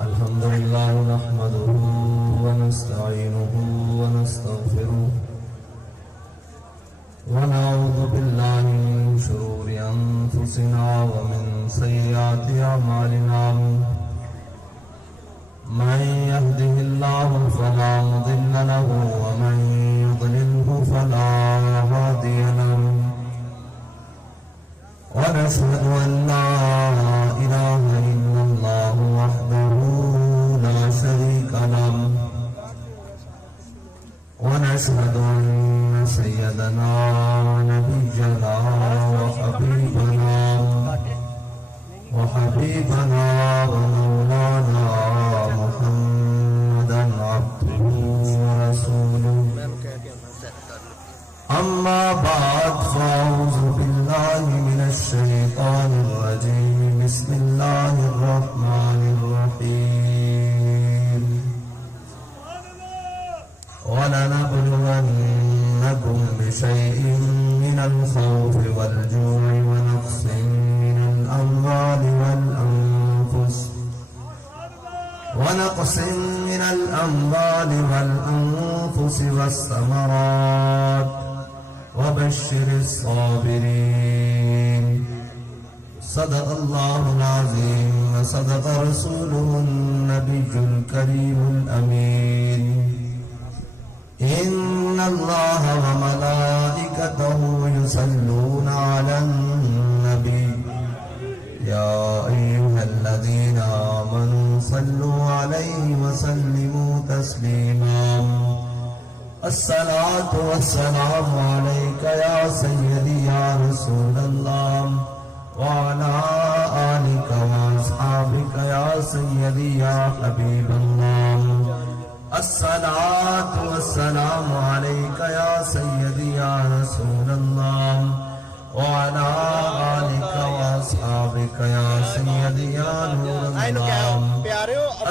الحمد لله نحمده ونستعينه ونستغفره ونعوذ بالله من شرور أنفسنا ومن سيئات أعمالنا من يهده الله فلا مضل له ومن يضلله فلا هادي له ونشهد أن لا إله إلا الله وحده لا شريك له ونشهد أن سيدنا ونبينا وحبيبنا ومولانا محمدا عبده ورسوله أما بعد فأعوذ بالله من الشيطان الرجيم بسم الله الرحمن الرحيم ولنبلونكم بشيء من الخوف والجوع ونقص من الأموال والأنفس والثمرات وبشر الصابرين صدق الله العظيم وصدق رسوله النبي الكريم الأمين إن الله وملائكته يصلون على النبي يا أيها الذين آمنوا صلوا عليه وسلموا تسليما الصلاة والسلام عليك يا سيدي يا رسول الله وعلى آلك وأصحابك يا سيدي يا حبيب الله الصلاة والسلام عليك يا سيدي يا رسول الله وعلى آلك وأصحابك يا سيدي يا نور الله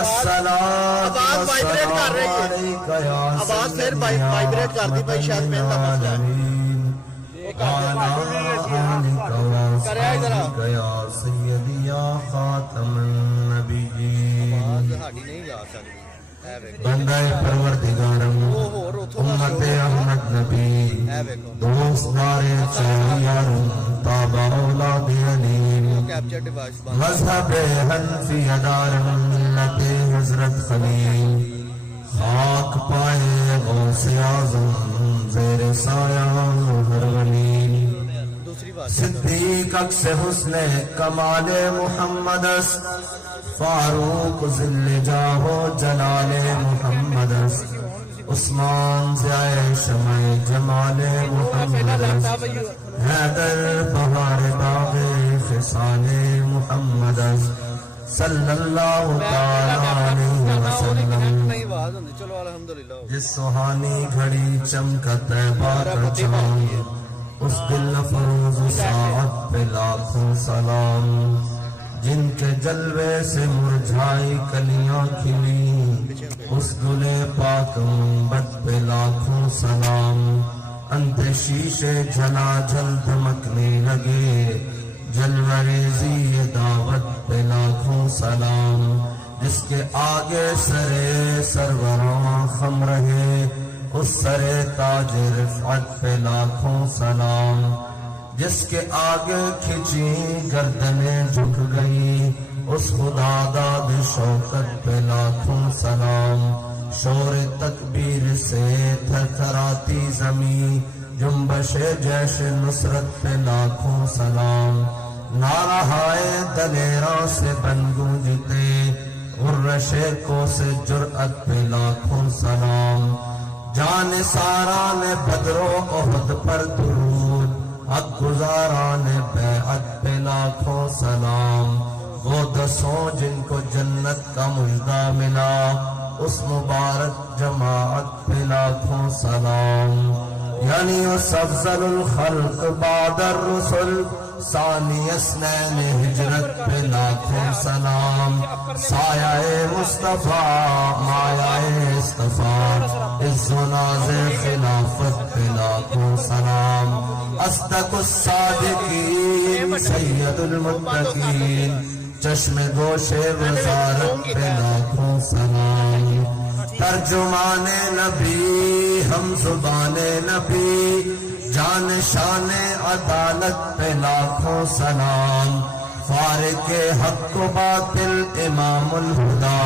الصلاة والسلام عليك يا سيدي يا رحمة للعالمين وعلى آلك وأصحابك يا سيدي يا خاتم النبيين بندہ پروردگارم امت احمد نبی دوستدار چاہیارم تابع اولاد علیم مذہب حنفی دارم ملت حضرت خلیل خاک پائے غوث اعظم زیر سایہ ظہر ولی صدیق اکس حسن کمال محمد فاروق ذل جاہو جلال محمد عثمان ضیاء شمع جمال محمد حیدر بہار باغ خصال محمد صلی اللہ تعالی علیہ وسلم جس سہانی گھڑی چمکت طیبہ کا چاند اس دل فروز ساعت پہ لاکھوں سلام جن کے جلوے سے مرجھائی کلیاں کھلی اس دل پاک منبت پہ لاکھوں سلام انت شیشے جھلا جھل دھمکنے لگے جلوریزی دعوت پہ لاکھوں سلام جس کے آگے سرے سروراں خم رہے اس سرے تاج رفعت پہ لاکھوں سلام جس کے آگے کھچی گردنیں جھک گئی اس خدا داد شوکت پہ لاکھوں سلام شور تکبیر سے تھرتھراتی زمین جنبش جیش نصرت پہ لاکھوں سلام نارہائے دلیراں سے بن گونجتے غرش کو سے جرأت پہ لاکھوں سلام جان ساران بدر و احد پر درود حق گزاران بیعت پہ لاکھوں سلام وہ دسوں جن کو جنت کا مژدہ ملا اس مبارک جماعت پہ لاکھوں سلام یعنی اس افضل الخلق بعد الرسل ثانی اسنین ہجرت پہ لاکھوں سلام، سایہ مصطفیٰ مایہ اصطفیٰ، عز و ناز خلافت پہ لاکھوں سلام، اصدق الصادقین سید المتقین، چشم گوش وزارت پہ لاکھوں سلام، ترجمان نبی ہم زبان نبی، جان شان عدالت پہ لاکھوں سلام، فارق حق و باطل امام الہدا،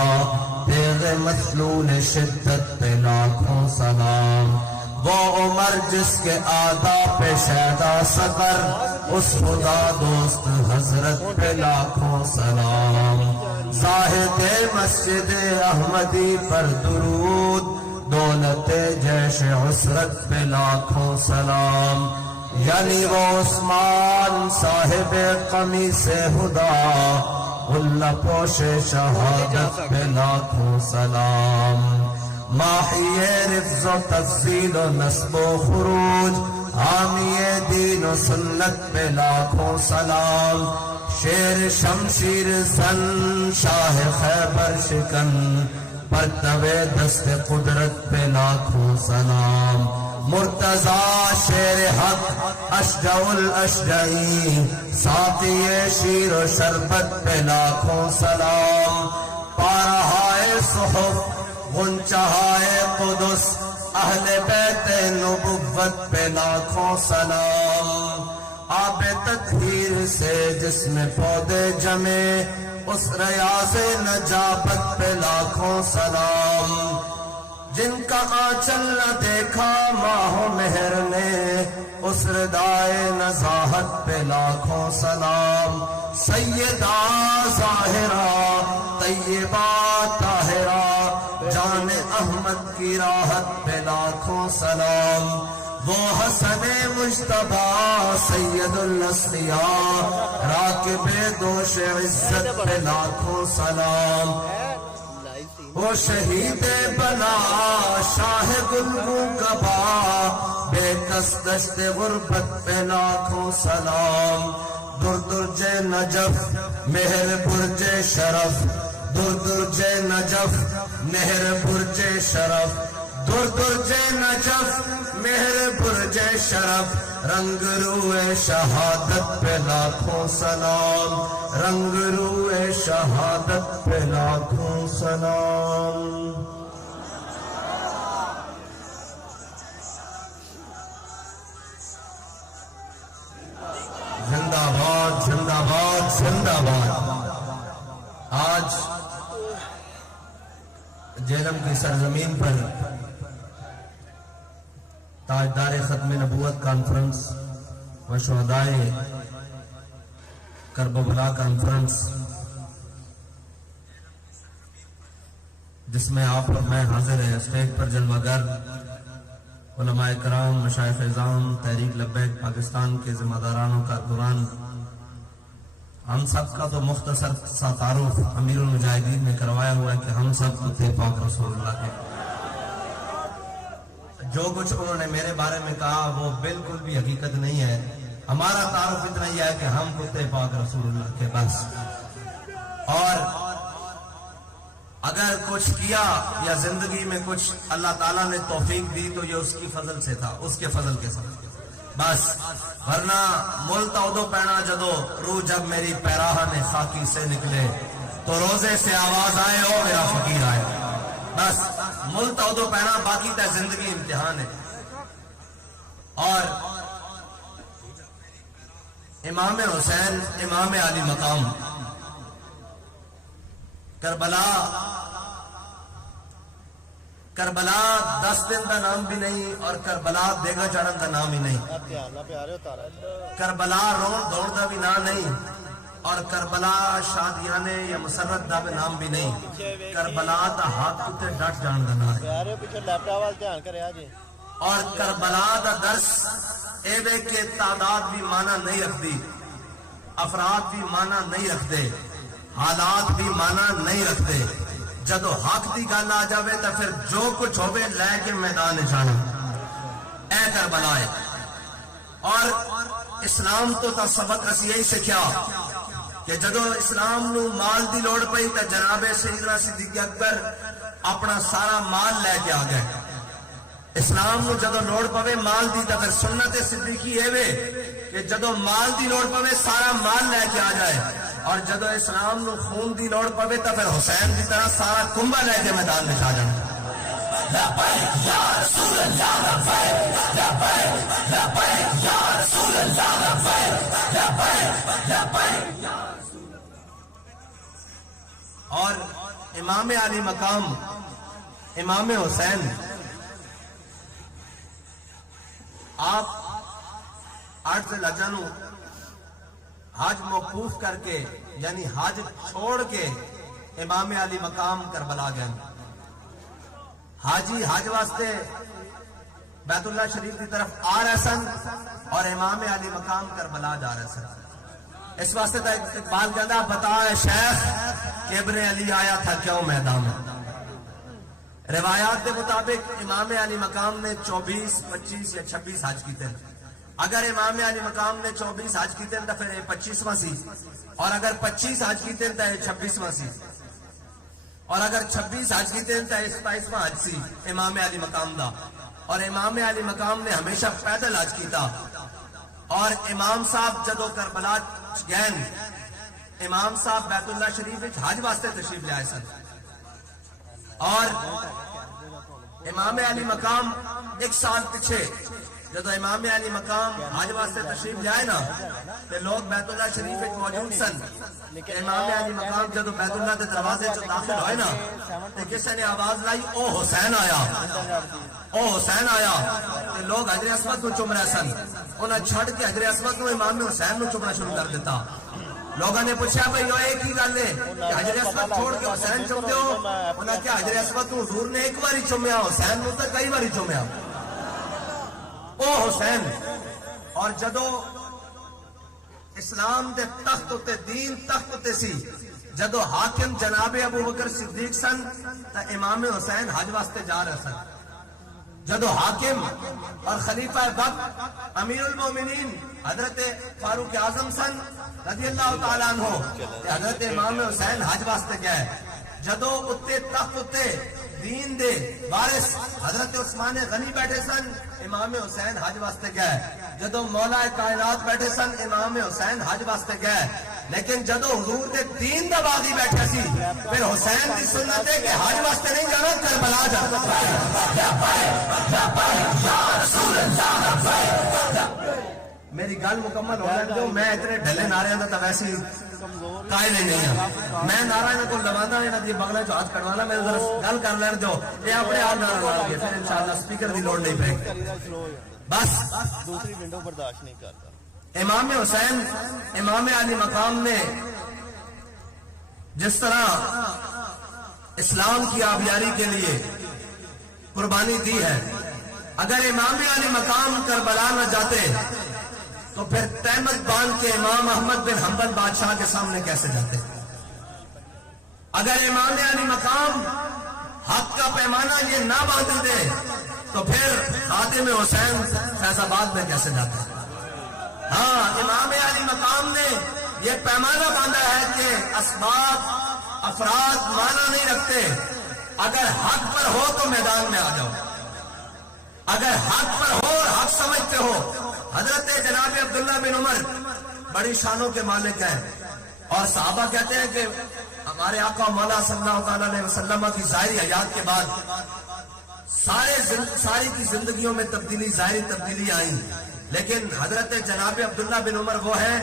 تیغ مسلول شدت پہ لاکھوں سلام، وہ عمر جس کے آدھا پہ شیدا صدر، اس خدا دوست حضرت پہ لاکھوں سلام، زاہد مسجد احمدی پر درود، دولت جیش عسرت پہ لاکھوں سلام، یعنی وہ عثمان صاحب قمیص ہدا، غلہ پوش شہادت پہ لاکھوں سلام، ماحی رفظ و تفضیل و نصب و خروج، حامی دین و سنت پہ لاکھوں سلام، شیر شمشیر زن شاہ خیبر شکن، پرتو دست قدرت پہ لاکھوں سلام، مرتضی شیر حق اشجع الاشجعی، ساقی شیر و شربت پہ لاکھوں سلام، پارہائے صحف غنچہائے قدس، اہل بیت نبوت پہ لاکھوں سلام، آب تطہیر سے جس میں پودے جمے، اس ریاض نجابت پہ لاکھوں سلام، جن کا آنچل نہ دیکھا ماہ و مہر نے، اس ردائے نزاہت پہ لاکھوں سلام، سیدہ ظاہرہ طیبہ طاہرہ، جان احمد کی راحت پہ لاکھوں سلام، وہ حسن مجتبیٰ سید الاسقیاء، راکب دوش عزت پہ لاکھوں سلام، وہ شہید بلا شاہ گلگو کبا، بے کس دشت غربت پہ لاکھوں سلام، دردرج نجف مہر برج شرف، دردرج نجف مہر برج شرف، دردرج نجف مہر برج شرف، رنگ روئے شہادت پہ لاکھوں سلام، رنگ روئے شہادت پہ لاکھوں سلام۔ زندہ باد زندہ باد زندہ باد۔ آج جہلم کی سرزمین پر تاجدار ختم نبوت کانفرنس و شہدائے کربلا کانفرنس، جس میں آپ اور میں حاضر ہیں، اسٹیج پر جلوہ گر علماء کرام، مشائخ اعظام، تحریک لبیک پاکستان کے ذمہ داران و کارکنان، ہم سب کا تو مختصر سا تعارف امیر المجاہدین نے کروایا ہوا ہے کہ ہم سب کتے پاک رسول اللہ کے۔ جو کچھ انہوں نے میرے بارے میں کہا وہ بالکل بھی حقیقت نہیں ہے، ہمارا تعارف اتنا ہی ہے کہ ہم کتے پاک رسول اللہ کے بس، اور اگر کچھ کیا یا زندگی میں کچھ اللہ تعالیٰ نے توفیق دی تو یہ اس کی فضل سے تھا، اس کے فضل کے ساتھ بس، ورنہ مل تودو پینا جدو روح جب میری پیراہ نے خاکی سے نکلے، تو روزے سے آواز آئے او میرا فقیر آئے، بس مل تودو پینا، باقی تا زندگی امتحان ہے۔ اور امام حسین امام علی مقام، کربلا 10 دن کا نام بھی نہیں، اور کربلا دیگا چڑھن کا نام ہی نہیں، کربلا رون دوڑ دا بھی نام نہیں، اور کربلا شادیانے یا مسرت دا بھی نام بھی نہیں، کربلا دا ہاتھ کتے ڈٹ جان دا نام ہے۔ اور کربلا دا درس اے وے کے تعداد بھی معنی نہیں رکھتی، افراد بھی معنی نہیں رکھتے، حالات بھی معنی نہیں رکھتے، جدو حق دی گل آ جاوے تو پھر جو کچھ ہوئے لے کے میدان جانا، اے کربلا ہے۔ اور اسلام تو تا سبق اسی یہی سکھیا کہ جدو اسلام نو مال دی لوڑ پئی تے جناب سیدنا صدیق اکبر اپنا سارا مال لے کے آ گئے. اسلام نو جدو لوڑ پوے مال دی تے پھر سنت صدیقی ہے وے کہ جدو مال دی لوڑ پوے سارا مال لے کے آ جائے, اور جدو اسلام نو خون دی لوڑ پوے تے پھر حسین دی طرح سارا کنبا لے کے میدان میں آ جائے. لبیک یا رسول اللہ لبیک لبیک لبیک یا رسول اللہ لبیک لبیک لبیک یا رسول اللہ. اور امام علی مقام امام حسین آپ 8 ذی الحجہ نو حج موقوف کر کے یعنی حج چھوڑ کے امام علی مقام کربلا گئے. حاجی حج واسطے بیت اللہ شریف کی طرف آ رہے سن اور امام علی مقام کربلا جا رہے سن. اس واسطے تو اقبال کہتا بتا شیخ کہ ابن علی آیا تھا کیوں میدان میں. روایات کے مطابق امام علی مقام نے 24 25 یا 26 حج کیتے. اگر امام علی مقام نے 24 حج کیتے تو پھر 25واں سی, اور اگر 25 حج کیتے تو 26واں سی, اور اگر 26 حج کیتے تو 27واں حج سی امام علی مقام دا. اور امام علی مقام نے ہمیشہ پیدل حج کیتا. اور امام صاحب جدو کربلا گئے, امام صاحب بیت اللہ شریف حج واسطے تشریف لے آئے سن, اور امام علی مقام 1 سال پیچھے جدو امام علی مقام حج واسطے تشریف لے آئے نا تو لوگ بیت اللہ شریف موجود سن. امام علی مقام جدو بیت اللہ کے دروازے چ داخل ہوئے نا تو کسی نے آواز لائی او حسین آیا, او حسین آیا. تو لوگ حجر اسود کو چوم رہے سن, انہیں چھڑ کے حجر اسود کو امام حسین کو چومنا شروع کر دیتا. لوگوں نے پوچھا بھائی یہ ایک ہی گل ہے کہ حجر اسود چھوڑ کے حسین چومتے ہو. انہیں کیا حجر اسود کو حضور نے ایک باری چومیا, حسین نے تو کئی باری چومیا. او حسین. اور جدو اسلام دے تخت تے دین تخت تے سی, جدو حاکم جناب ابو بکر صدیق سن تا امام حسین حج واسطے جا رہے سن. جدو حاکم اور خلیفہ وقت امیر المومنین حضرت فاروق اعظم سن رضی اللہ تعالیٰ عنہ, حضرت امام حسین حج واسطے گئے. جدو اتے تخت اتے دین دے وارث حضرت عثمان غنی بیٹھے سن, امام حسین حج واسطے گئے. جدو مولا کائنات بیٹھے سن, امام حسین حج واسطے گئے. لیکن جدو حضور دے دین دا باغی بیٹھے سی, پھر حسین دی سنت ہے کہ حج واسطے نہیں جانا, کربلا جانا. میری گل مکمل ہو جائے دو. میں اتنے ڈھلے نعرے دا تو ویسے قائل نہیں ہوں. میں نعرہ انہوں کو لوانا ہے نا بغلے جو ہاتھ کٹوانا, میں گل کر لین دو. یہ اپنے آپ نعرہ لگا گے, پھر انشاءاللہ سپیکر دی لوڑ نہیں پڑے. بس دوسری ونڈو برداشت نہیں کرتا. امام حسین امام علی مقام نے جس طرح اسلام کی آبیاری کے لیے قربانی دی ہے, اگر امام علی مقام کربلا نہ جاتے تو پھر تہمت باندھ کے امام احمد بن حنبل بادشاہ کے سامنے کیسے جاتے. اگر امام علی مقام حق کا پیمانہ یہ نہ باندھتے تو پھر خاتم حسین فیض آباد میں کیسے جاتے. ہاں, امام علی مقام نے یہ پیمانہ باندھا ہے کہ اسباب افراد معنی نہیں رکھتے. اگر حق پر ہو تو میدان میں آ جاؤ, اگر حق پر ہو اور حق سمجھتے ہو. حضرت جناب عبداللہ بن عمر بڑی شانوں کے مالک ہیں, اور صحابہ کہتے ہیں کہ ہمارے آقا مولا صلی اللہ تعالی علیہ وسلم کی ظاہری حیات کے بعد ساری کی زندگیوں میں تبدیلی, ظاہری تبدیلی آئی, لیکن حضرت جناب عبداللہ بن عمر وہ ہیں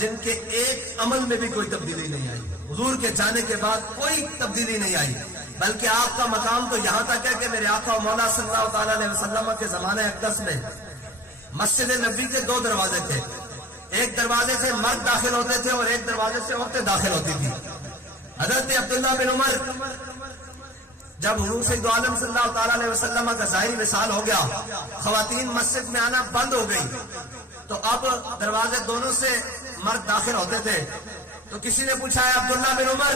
جن کے ایک عمل میں بھی کوئی تبدیلی نہیں آئی. حضور کے جانے کے بعد کوئی تبدیلی نہیں آئی, بلکہ آپ کا مقام تو یہاں تک ہے کہ میرے آقا مولا صلی اللہ تعالی علیہ وسلم کے زمانہ اقدس میں مسجد نبی کے 2 دروازے تھے. ایک دروازے سے مرد داخل ہوتے تھے اور ایک دروازے سے عورتیں داخل ہوتی تھی. حضرت عبداللہ بن عمر جب حضور سید عالم صلی اللہ تعالی علیہ وسلم کا ظاہری وصال ہو گیا, خواتین مسجد میں آنا بند ہو گئی, تو اب دروازے دونوں سے مرد داخل ہوتے تھے. تو کسی نے پوچھا ہے عبداللہ بن عمر,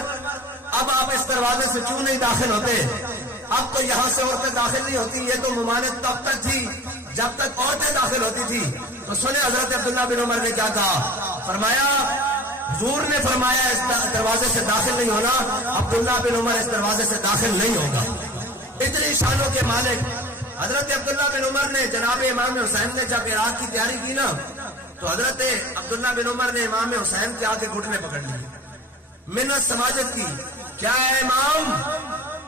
اب آپ اس دروازے سے کیوں نہیں داخل ہوتے؟ اب تو یہاں سے عورتیں داخل نہیں ہوتی, یہ تو ممانعت تب تک تھی جب تک عورتیں داخل ہوتی تھی, تو سنے حضرت عبداللہ بن عمر نے کیا کہا. فرمایا حضور نے فرمایا اس دروازے سے داخل نہیں ہونا, عبداللہ بن عمر اس دروازے سے داخل نہیں ہوگا. اتنی شانوں کے مالک حضرت عبداللہ بن عمر نے جناب امام حسین نے جب عراق کی تیاری کی نا, تو حضرت عبداللہ بن عمر نے امام حسین کے آگے گھٹنے پکڑ لیے, منت سماجت کی, کیا ہے امام,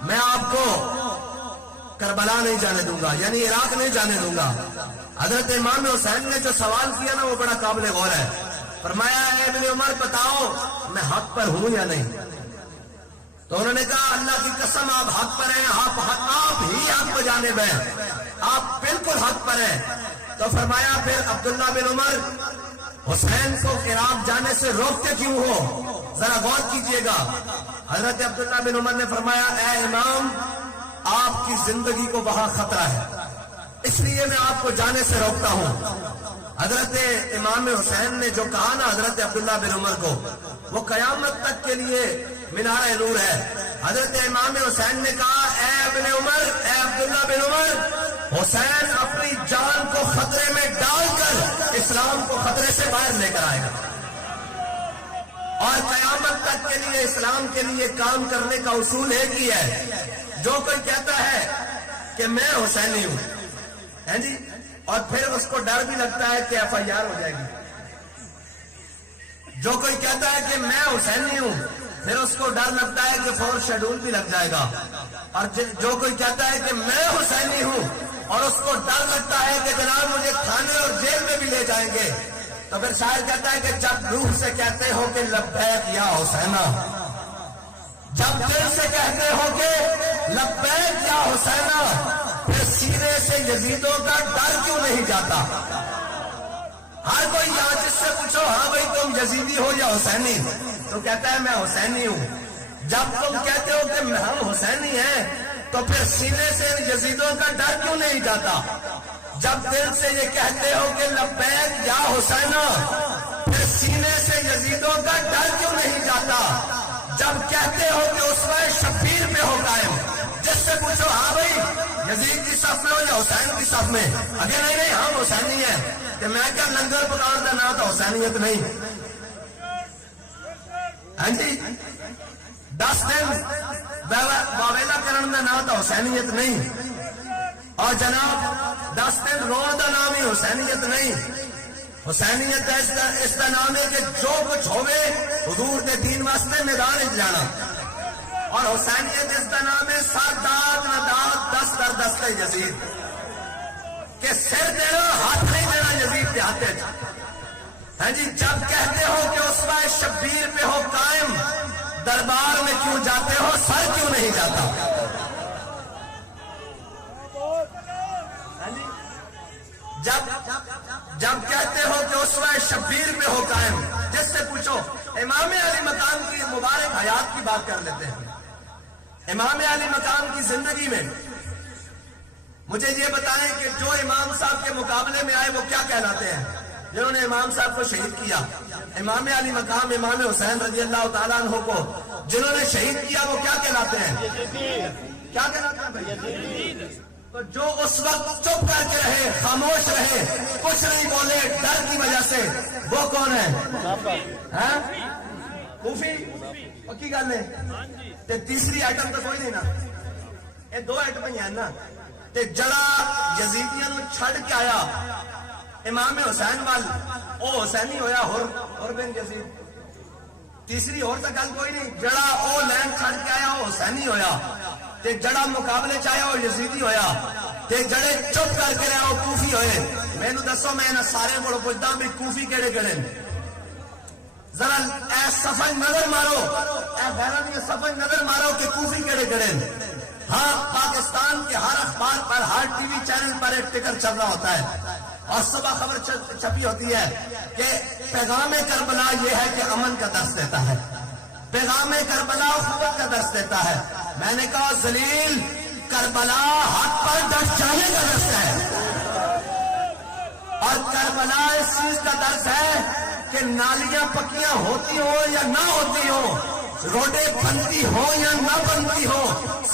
میں آپ کو کربلا نہیں جانے دوں گا, یعنی عراق نہیں جانے دوں گا. حضرت امام حسین نے جو سوال کیا نا وہ بڑا قابل غور ہے. فرمایا اے ابن عمر بتاؤ میں حق پر ہوں یا نہیں. تو انہوں نے کہا اللہ کی قسم آپ حق پر ہیں, آپ ہی حق پر جانب ہیں, آپ بالکل حق پر ہیں. تو فرمایا پھر عبداللہ بن عمر حسین کو عراق جانے سے روکتے کیوں ہو, ذرا غور کیجئے گا. حضرت عبداللہ بن عمر نے فرمایا اے امام آپ کی زندگی کو وہاں خطرہ ہے, اس لیے میں آپ کو جانے سے روکتا ہوں. حضرت امام حسین نے جو کہا نا حضرت عبداللہ بن عمر کو, وہ قیامت تک کے لیے مینار نور ہے. حضرت امام حسین نے کہا اے ابن عمر, اے عبداللہ بن عمر, حسین اپنی جان کو خطرے میں ڈال کر اسلام کو خطرے سے باہر لے کر آئے گا, اور قیامت تک کے لیے اسلام کے لیے کام کرنے کا اصول ایک ہی ہے. جو کوئی کہتا ہے کہ میں حسینی ہوں ہیں جی, اور پھر اس کو ڈر بھی لگتا ہے کہ ایف آئی آر ہو جائے گی. جو کوئی کہتا ہے کہ میں حسینی ہوں پھر اس کو ڈر لگتا ہے کہ فور شیڈول بھی لگ جائے گا. اور جو کوئی کہتا ہے کہ میں حسینی ہوں اور اس کو ڈر لگتا ہے کہ جناب مجھے تھانے اور جیل میں بھی لے جائیں گے, تو پھر شاعر کہتا ہے کہ جب روح سے کہتے ہو کہ لبیک یا حسینہ, جب دل سے کہتے ہو کہ لبیک یا حسینہ, پھر سینے سے یزیدوں کا ڈر کیوں نہیں جاتا. ہر کوئی یہاں جس سے پوچھو ہاں بھائی تم یزیدی ہو یا حسینی, تو کہتا ہے میں حسینی ہوں. جب تم کہتے ہو کہ ہم حسینی ہیں تو پھر سینے سے یزیدوں کا ڈر کیوں نہیں جاتا. جب دل سے یہ کہتے ہو کہ لبیک یا حسینہ, پھر سینے سے یزیدوں کا ڈر کیوں نہیں جاتا. جب کہتے ہو کہ اسوہ شبیر پہ ہو قائم, جس سے پوچھو ہاں بھائی یزید کی صف میں ہو یا حسین کی صف میں, اگر نہیں ہم حسینی ہیں, کہ میں کیا لنگر پکار دا نہ تو حسینیت نہیں. ہاں جی 10 دن واویلا کرن دا نام تو حسینیت نہیں, اور جناب 10 دن رون دا نام ہی حسینیت نہیں. حسینیت اس کا نام ہے کہ جو کچھ ہوئے حضور دے دین واسطے میدان جانا, اور حسینیت اس کا نام ہے سادات ندات دست در دست یزید, کہ سر دینا ہاتھ نہیں دینا یزید کے ہاتھ. ہاں جی جب کہتے ہو کہ اسوہ شبیر پہ ہو قائم, دربار میں کیوں جاتے ہو, سر کیوں نہیں جاتا. جب کہتے ہو کہ اسوہ شبیر پہ ہو قائم, جس سے پوچھو امام علی مقام کی مبارک حیات کی بات کر لیتے ہیں. امام علی مقام کی زندگی میں مجھے یہ بتائیں کہ جو امام صاحب کے مقابلے میں آئے وہ کیا کہلاتے ہیں, جنہوں نے امام صاحب کو شہید کیا. امام علی مقام امام حسین رضی اللہ تعالیٰ عنہ کو جنہوں نے شہید کیا وہ کیا کہلاتے ہیں, کیا کہلاتے ہیں بھائی. تو جو اس وقت چپ کر کے رہے, خاموش رہے, کچھ نہیں بولے ڈر کی وجہ سے, وہ کون ہے, کوفی. پکی گل ہے. تیسری آئٹم تو کوئی نہیں نا, یہ 2 آئٹم ہی ہیں نا. جڑا یزیدیاں نو چھڑ کے آیا امام حسین وال, او حسینی ہویا ہور بن یزید. تیسری اور تو گل کوئی نہیں. جڑا او لین چھڑ کے آیا وہ حسینی ہویا, تے جڑا مقابلے چاہیا وہ یزیدی ہویا, تے جڑے چپ کر کے رہا وہ کوفی ہوئے. مینوں دسو میں انہاں سارے کولوں پوچھدا بھی کوفی کہڑے کہڑے نے. ذرا اے صفحہ نظر مارو, اے غیرت کی صفحہ نظر مارو کہ کوفی کہڑے کہڑے نے. ہاں پاکستان کے ہر اخبار پر ہر ٹی وی چینل پر ایک ٹکر چل رہا ہوتا ہے, اور صبح خبر چھپی ہوتی ہے کہ پیغام کربلا یہ ہے کہ امن کا درس دیتا ہے, پیغام کربلا قوت کا درس دیتا ہے. میں نے کہا ذلیل, کربلا حق پر درس جانے کا درس ہے, اور کربلا اس چیز کا درس ہے کہ نالیاں پکیاں ہوتی ہوں یا نہ ہوتی ہوں, روڈیں بنتی ہو یا نہ بنتی ہو،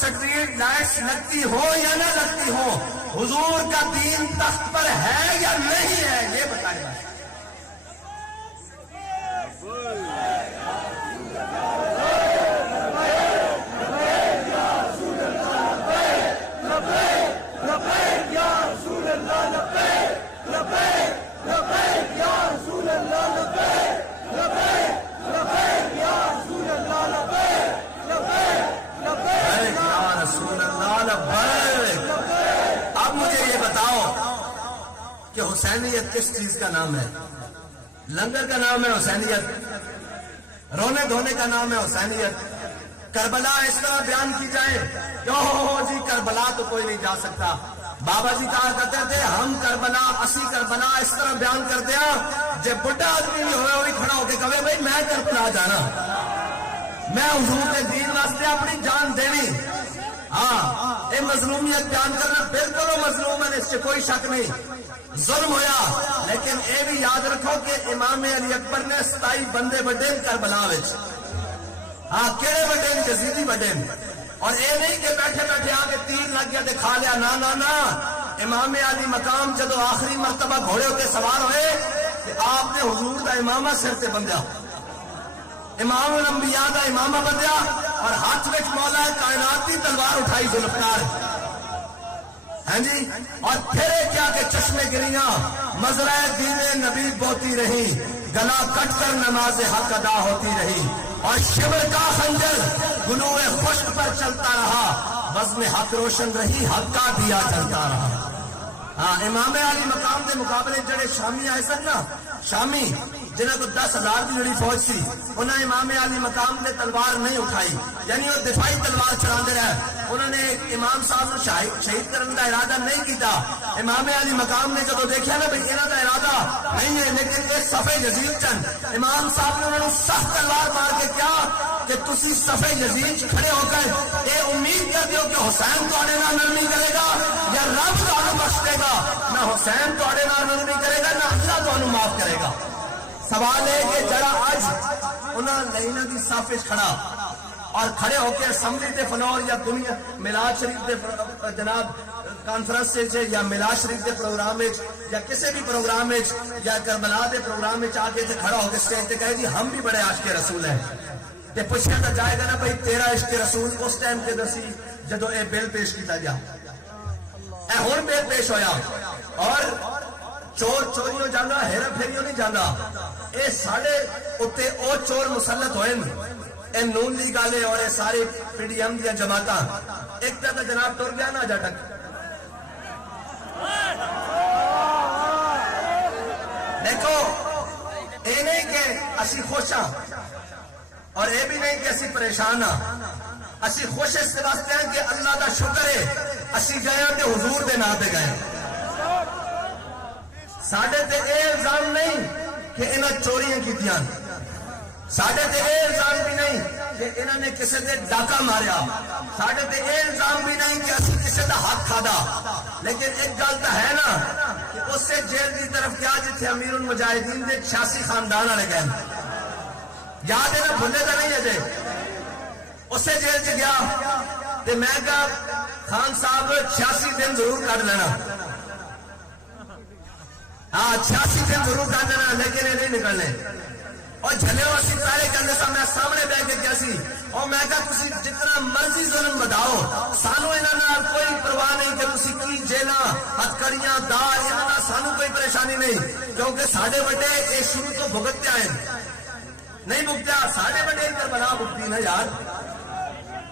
سٹریٹ لائٹس لگتی ہو یا نہ لگتی ہو، حضور کا دین تخت پر ہے یا نہیں ہے، یہ بتائیں. اب مجھے یہ بتاؤ کہ حسینیت کس چیز کا نام ہے؟ لنگر کا نام ہے حسینیت، رونے دھونے کا نام ہے حسینیت. کربلا اس طرح بیان کی جائے کہ اوہ جی کربلا تو کوئی نہیں جا سکتا. بابا جی کہا کرتے تھے ہم کربلا اسی کربلا اس طرح بیان کر دیا جب بڑھا آدمی بھی ہوئے وہی کھڑا ہو کے کہے بھائی میں کربلا جانا، میں حضور کے دین واسطے اپنی جان دینی. ہاں، یہ مظلومیت بیان کرنا بالکل مظلوم ہے، اس سے کوئی شک نہیں، ظلم ہویا. لیکن یہ بھی یاد رکھو کہ امام علی اکبر نے 27 بندے بڑے کربلا وچ. ہاں، کہڑے بڑے یزیدی بڑے، اور یہ نہیں کہ بیٹھے بیٹھے آ کے تیر لگ گیا تے کھا لیا. نہ امام علی مقام جدو آخری مرتبہ گھوڑے ہوتے سوار ہوئے کہ آپ نے حضور دا امامہ سر تے بندیا، امام الانبیاء دا امامہ بندیا، اور ہاتھ وچ مولا کائنات کی تلوار اٹھائی ذوالفقار. ہاں جی، اور پھر کیا کہ چشمے گریاں مزرعہ دین نبی بوتی رہی، گلا کٹ کر نماز حق ادا ہوتی رہی، اور شمر کا خنجر گلوع خشک پر چلتا رہا، بزم حق روشن رہی، حق کا دیا چلتا رہا. ہاں، امام علی مقام کے مقابلے جڑے شامی آئے سن نا، شامی جنہوں کو 10,000 کی جڑی فوج سی، انہوں نے امام علی مقام نے تلوار نہیں اٹھائی، یعنی وہ دفاعی تلوار چلاتے رہے. انہوں نے امام صاحب کو شہید کرنے کا ارادہ نہیں کیتا. امام علی مقام نے جب دیکھا نا بھائی انہوں کا ارادہ نہیں ہے، لیکن یہ صفے یزید چند، امام صاحب نے انہوں نے سخت تلوار مار کے کیا کہ تسی صفے یزید کھڑے ہو کر یہ امید کر دیو کہ حسین تواڈے نال نرمی کرے گا یا رب تانوں بخش دے گا. نہ حسین تواڈے نال نرمی کرے گا نہ اللہ تانوں معاف کرے گا. سوال ہے کہ جڑا اج انہاں لائناں دی صف وچ کھڑا اور کھڑے ہو کے اسمبلی تے فلور یا دنیا میلاد شریف دے جناب کانفرنس سے یا میلاد شریف دے پروگرام وچ یا کسی بھی پروگرام وچ یا کربلا دے پروگرام وچ آ کے کھڑا ہو کے اسٹیج تے کہے جی ہم بھی بڑے عاشق رسول ہیں، تے پوچھا تو جائے گا نا بھائی تیرا عشق رسول اس ٹائم تے دسی جدو اے بل پیش کیتا گیا، اے ہن بل پیش ہویا، اور چور چوریوں جانا، ہیرا پھیریوں نہیں جانا. اے ساڑے اتے او چور مسلط ہوئے، اے نون لیگ والے اور اے سارے پی ڈی ایم دیا جماعتاں. ایک طرح جناب ٹر گیا نا جٹک، دیکھو اے نہیں کہ اسی خوش ہاں اور اے بھی نہیں کہ اسی پریشان ہاں. اسی خوش اس واسطے ہیں کہ اللہ دا شکر ہے اسی گئے کہ حضور دے نام پہ گئے. ساڈے تے اے الزام نہیں کہ انہاں چوریاں کیتیاں، ساڈے تے اے الزام بھی نہیں کہ انہاں نے کسے تے ڈاکہ ماریا، ساڈے تے اے الزام بھی نہیں کہ اسی کسے دا حق کھادا. لیکن ایک گل تو ہے نا کہ اس سے جیل کی طرف کیا جتھے امیر المجاہدین دے 86 خاندان والے گئے، یاد ہے نا، بھولے تو نہیں اجے. اسے جیل چ گیا تے میں کہا خان صاحب 86 دن ضرور کٹ لینا، ہاں 86 دن ضرور کر دینا، لیکن یہ نہیں نکلنے. اور جھلے اسی پہلے کہنے سا میں سامنے بہ کے کیا سی، اور میں کہا تسی جتنا مرضی ظلم بداؤ سانو انہاں کوئی پرواہ نہیں کہ تسی کی جیلاں ہتھکڑیاں دار انہاں سانو کوئی پریشانی نہیں، کیونکہ ساڈے بڑے یہ شروع تو بھگتے آئے نہیں بھگتیا، ساڈے بڑے کربلا بھگتی نا یار.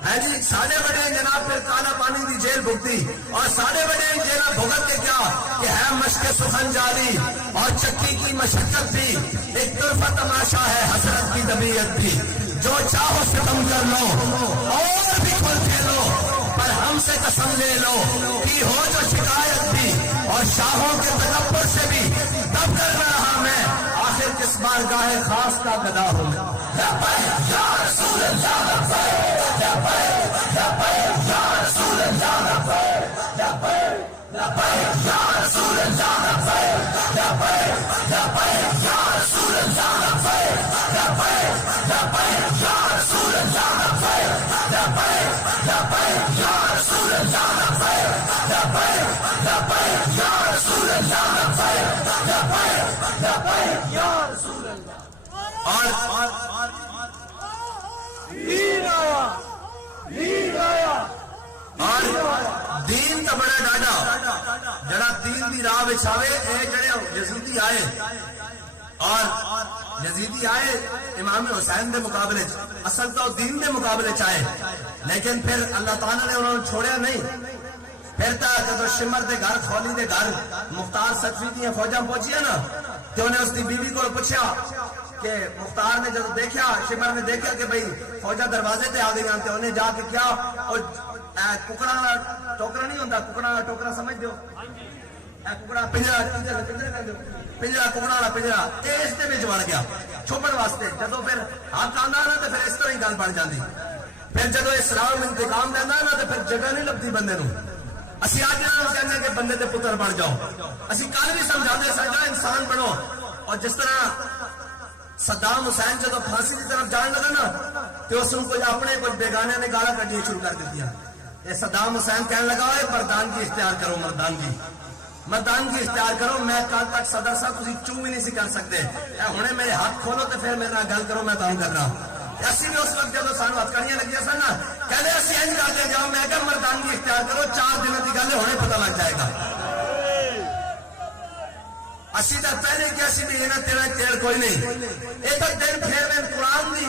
ہے جی، ساڑھے بڑے جناب پھر کالا پانی دی جیل بھگتی، اور ساڑھے بڑے جیلہ بھگت کے کیا کہ ہے مشق سخن جاری اور چکی کی مشقت بھی، ایک طرفہ تماشا ہے حسرت کی طبیعت بھی. جو چاہو ستم کر لو اور بھی کھل کھیلو، پر ہم سے قسم لے لو کہ ہو جو شکایت بھی، اور شاہوں کے تکبر سے بھی دب کر رہا میں، آخر کس بارگاہ خاص کا گدا ہوں. یا رسول اللہ یا رسول اللہ یا رسول اللہ بچھاوے اے جڑے یزیدی آئے اور یزیدی آئے امام حسین دے مقابلے اصل تو دین دے مقابلے چاہے لیکن پھر اللہ تعالیٰ نے انہوں نے چھوڑیا نہیں. پھر تا جب شمر دے گھر خولی دے گھر مختار سچوی دیا فوجاں پہنچیا نا تو انہیں اس کی بیوی کو پوچھا کہ مختار نے جب دیکھا شمر نے دیکھا کہ بھئی فوجا دروازے تے آ گئی تو انہیں جا کے کیا اور ککڑا ٹوکرا نہیں ہوتا ککڑا ٹوکرا سمجھ دو ککڑا پنجرا پنجرا ککڑا والا پنجرا اس دے وچ بڑھ گیا چھپن واسطے جدو پھر ہاتھ آندا نا تو پھر اس طرح ہی گل بن جاندی. پھر جدو اسلام انتقام لینا نا تو پھر جگہ نہیں لگتی بندے نو. اسی آج کہنے کہ بندے دے پتر بن جاؤ. اسی کل بھی سمجھاتے سجا انسان بنو. اور جس طرح صدام حسین جدو پھانسی کی طرف جان لگا نا تو اس کو اپنے کچھ بیگانے نے گالا کٹی شروع کر دیتی. یہ صدام حسین کہنے لگا ہے مردانگی اختیار کرو مردانگی مردانگی اختیار کرو. میں کل تک صدر صاحب تھی چوں بھی نہیں سی کر سکتے ہوں میرے ہاتھ کھولو تو پھر میرے گل کرو میں کام کر رہا. اسی بھی اس وقت جب سانو ہتکڑیاں لگی سن نا کہتے اسی انج کرتے جاؤ میں کہ مردانگی اختیار کرو 4 دنوں کی گل ہونے پتہ لگ جائے گا. اسی تو پہلے کہ اسی بھی لینا تیرا تیل کوئی نہیں. ایک دن پھر میں قرآن دی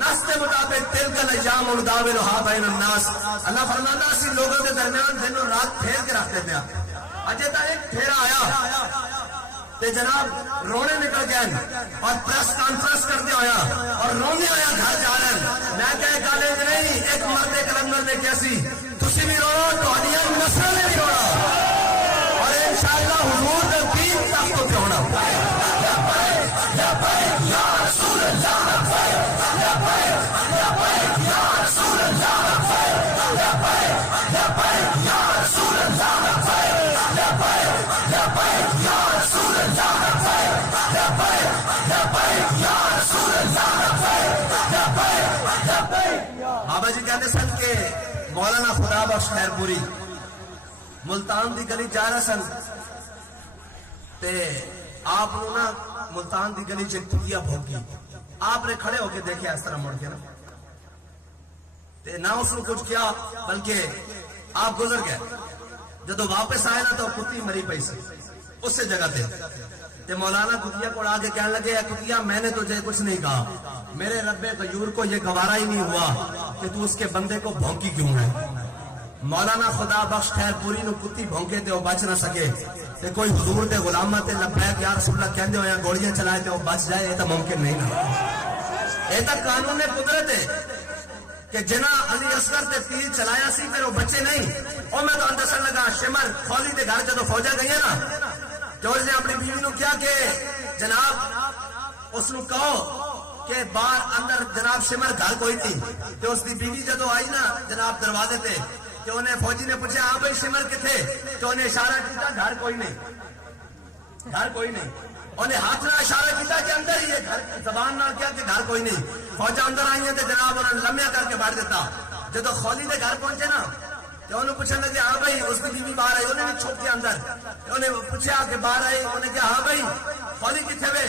نس کے مطابق تل کا لجام نداولھا بین الناس. اللہ فرماتا اسی لوگوں کے درمیان دن اور رات پھیر کے رکھ دیتے ہیں. اجے تک ایک پھیرا آیا تے جناب رونے نکل گئے اور پریس کانفرنس کرتے ہویا اور رونے ہویا گھر جا رہے ہیں. میں کہے کالج نہیں ایک مرد کلندر نے کیسی تسی بھی رو تو نسل نے بھی رونا اور انشاءاللہ حضور دے دین تک تو ہونا. یا رسول اللہ یا رسول اللہ یا رسول اللہ بابا جی کہتے سن کہ مولانا خدا بخش خیر پوری ملتان دی گلی جا رہا سن تے آپ نا ملتان دی گلی چکیا بھوکی. آپ نے کھڑے ہو کے دیکھے اس طرح مڑ کے نا تے نہ اس نے کچھ کیا بلکہ آپ گزر گئے. جدو واپس آئے نا تو کتی مری پئی سی اس سے جگہ تے مولانا کتیا کو آ کے کہنے لگے کتیا میں نے تجھے کچھ نہیں کہا میرے رب غیور کو یہ گوارا ہی نہیں ہوا کہ تو اس کے بندے کو بھونکی کیوں ہے. مولانا خدا بخش خیر پوری نو کتی بھونکے تے وہ بچ نہ سکے تے کوئی حضور دے غلامہ تے لبیک یا رسول اللہ کہندے ہویا گولیاں چلائے تے وہ بچ جائے. یہ تو ممکن نہیں نا. یہ تو قانون قدرت ہے کہ جنا علی اصغر تے تیر چلایا سی پھر وہ بچے نہیں. اور میں تو دسن لگا شمر خولی دے گھر جدو فوجا گئی نا جو اس نے اپنی بیوی نو کیا کہ جناب اس نو کہو کہ باہر اندر جناب شمر گھر کوئی نہیں. تو اس کی بیوی جدو آئی نا جناب دروازے تے تو انہیں فوجی نے پوچھا ہاں بھائی شمر کتنے تو انہیں اشارہ کیا گھر کوئی نہیں گھر کوئی نہیں. انہیں ہاتھ نہ اشارہ کیا کہ اندر ہی ہے گھر زبان نہ کیا کہ گھر کوئی نہیں. فوجا اندر آئی ہیں تو جناب انہوں نے لمیا کر کے بڑھ دیتا. جدو خولی دے گھر پہنچے نا تو انہوں نے پوچھا لگے ہاں بھائی اس کی بیوی باہر آئی انہیں بھی چھوٹ کے اندر انہیں پوچھا کہ باہر آئی انہیں کہا ہاں بھائی خولی کتنے وے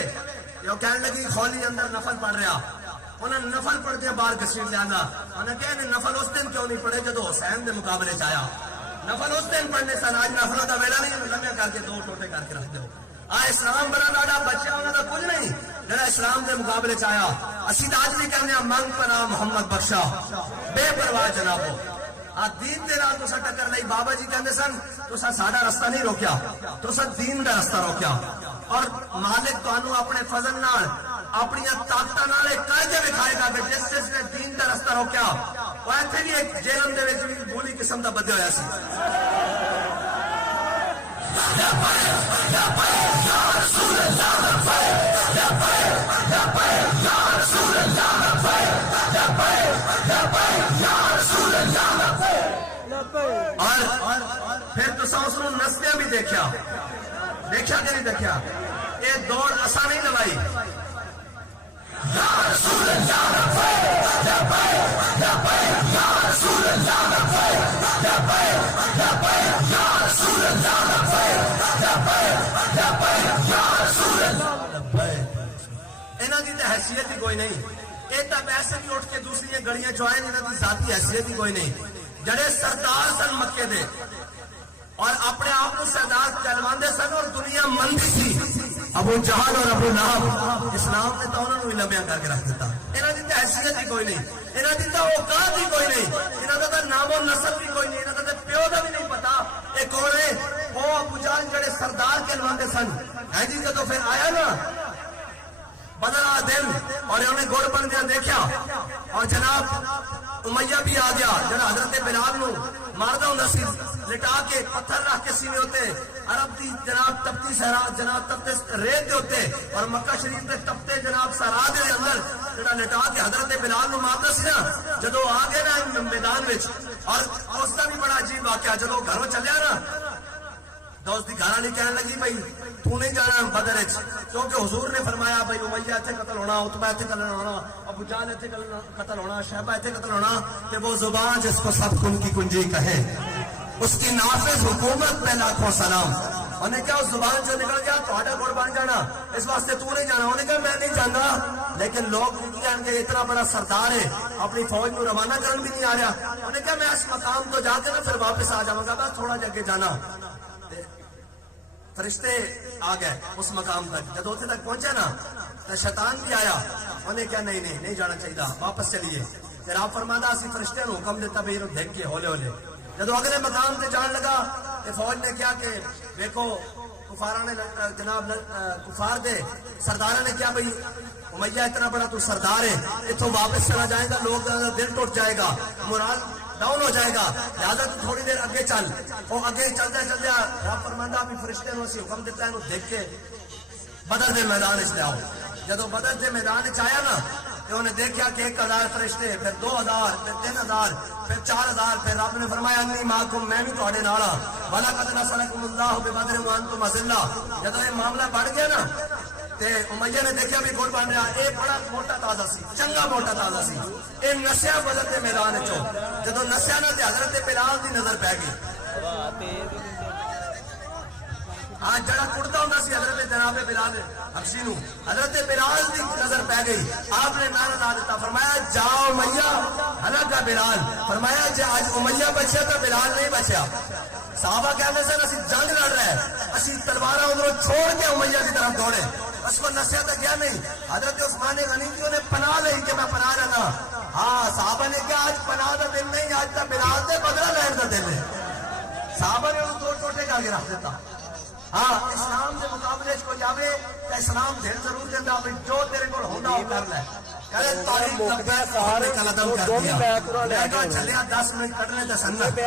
یہ کہنے لگی خولی اندر نفل پڑھ رہا. انہیں نفل پڑھ کے باہر کشیر لیا انہیں کہا نفل اس دن کیوں نہیں پڑھے جدو حسین دے مقابلے چایا. نفل اس دن پڑھنے سن آج نفلوں کا ویلا نہیں لمیا کر کے 2 ٹوٹے کر کے رکھ دو. اسلام بڑا لاڈا بچہ انہوں کا کچھ نہیں جڑا اسلام دے مقابلے چایا. اسی آج بھی کہنے منگ پنا محمد بخشا بے پرواہ جنابو دین دے نال تسا ٹکر لئی. بابا جی کہندے سن تسا ساڈا رستہ نہیں روکیا تسا دین دا رستہ روکیا. اور مالک تانوں اپنے فضل نال اپنی طاقت نال قاعدے وکھائے گا کہ جس نے دین دا رستہ روکیا وہ ایتھے بھی ایک جیلم دے وچ بھی بولی قسم دا بدے ہویا سی. اور پھر تسا اس کو نسدیا بھی دیکھا کہ نہیں دیکھا. یہ دوڑ اسا نہیں لوائی. یا رسول اللہ یا رسول اللہ یا رسول اللہ انہاں دی تے حیثیت ہی کوئی نہیں. یہ تو ویسے بھی اٹھ کے دوسری گلیاں چوائے انہاں دی ذاتی حیثیت ہی کوئی نہیں. جڑے سردار سن مکے دے اور اپنے آپ کو سردار کہلواندے سن اور دنیا مندی سی. ابو جہل اور ابو لہب اسلام نے تو انہوں نے لمیا کر کے رکھ دیتا. انہوں کی حیثیت ہی کوئی نہیں, انہوں کی تو اوقات ہی کوئی نہیں, انہوں کا نام و نسب بھی کوئی نہیں, انہوں کا پیو کا بھی نہیں پتا یہ کون ہے. وہ ابو جہل جڑے سردار کہلواندے سن ہے جی, جدو پھر آیا نا بدر آ دن اور انہیں گوڑ بن دیا دیکھا اور جناب امیہ بھی آ گیا جڑا حضرت بلال نو ماردا ہوں سی لٹا کے پتھر رکھ کے سینے ہوتے عرب دی جناب تپتی صحرا جناب تپتے ریت دے ہوتے اور مکہ شریف دے تپتے جناب صحرا دے اندر جڑا لٹا کے حضرت بلال نو ماردا سی نا جدو آ گئے نا میدان وچ. اور اس کا بھی بڑا عجیب واقعہ, جدو گھروں چلیا نا تو اس کی گھر والی کہنے لگی بھائی تو نہیں جانا بدر وچ, کیونکہ حضور نے فرمایا بھائی امیہ اتنے قتل ہونا, عتبہ اتنے قتل ہونا, ابو جہل اتنے قتل ہونا, شیبہ اتنے قتل ہونا. کہ وہ زبان جس کو سب کن کی کنجی کہے اس کی نافذ حکومت میں لاکھوں سلام. انہیں کیا اس زبان جو نکل گیا تھوڑا گڑ بن جانا, اس واسطے تو نہیں جانا. انہیں کہا میں نہیں جانا, لیکن لوگ کہیں گے اتنا بڑا سردار ہے اپنی فوج کو روانہ کرن بھی نہیں آ رہا. انہیں کہا میں اس مقام تو جا کے نا پھر واپس آ جاؤں گا, بس تھوڑا جا کے جانا. فرشتے آ گئے اس مقام تک, جب اتنے تک پہنچے نا تو شیطان بھی آیا. انہیں کہا نہیں جانا چاہیے, واپس چلیے. پھر آپ فرمانا اسی فرشتے نو حکم دیتا بھائی دیکھ کے ہولے ہولے جب اگلے مقام سے جان لگا کہ فوج نے کیا کہ دیکھو کفارہ نے جناب کفار دے سردار نے کیا بھائی امیہ اتنا بڑا تو سردار ہے, اتوں واپس چلا جائے گا لوگ دل ٹوٹ جائے گا, مورال ڈاؤن ہو جائے گا, لہٰذا تو تھوڑی دیر اگے چل. وہ اگے چلتا رب فرماندا اپنی فرشتے نو اسی حکم دیتا ہے دیکھ کے بدر دے میدان وچ لے آؤ. جدو بدر دے میدان وچ آیا نا تو انہیں دیکھا کہ 1000 فرشتے, پھر 2000, پھر 3000, پھر 4000. پھر رب نے فرمایا انی معکم, میں بھی تھوڑے نال ہاں. وَلَقَدْ نَصَرَكُمُ اللَّهُ بِبَدْرٍ وَأَنْتُمْ أَذِلَّةٌ. جدو یہ معاملہ بڑھ گیا نا تے امیہ نے دیکھا بھی گڑ بن رہا, یہ بڑا موٹا تازہ سی, چنگا موٹا تازہ سی. یہ نسیا بدر دے میدان چو جدو نسیا نا تے حضرت بلال دی نظر پی گئی. ہاں جڑا کڑتا ہوں سی حضرت جناب بلال حبشی نو, حضرت بلال دی نظر پی گئی. آپ نے نعرہ لا دیتا, فرمایا جاؤ امیہ ہلاکا بلال. فرمایا جی آج امیہ بچیا تو بلال نہیں بچیا. صحابہ کہنے سے اسی جنگ لڑ رہے ہیں, اسی تلوارا ادھر چھوڑ کے امیہ کی طرف دوڑے, اس کو نسیا تو کیا نہیں. حضرت عثمان غنی کی نے پناہ لی کہ میں پناہ رہنا. ہاں صحابہ نے کیا آج پناہ کا دن نہیں, آج تو بلال سے بدلہ لین کا دن ہے. صحابہ نے انہوں توڑ ٹوٹے کا رکھ دیتا. ہاں اسلام کے مقابلے کو جاوے تو اسلام دل ضرور دیتا, جو تیرے کو ہوتا وہ کر لے. چلیا 10 منٹ کٹنے کا سنت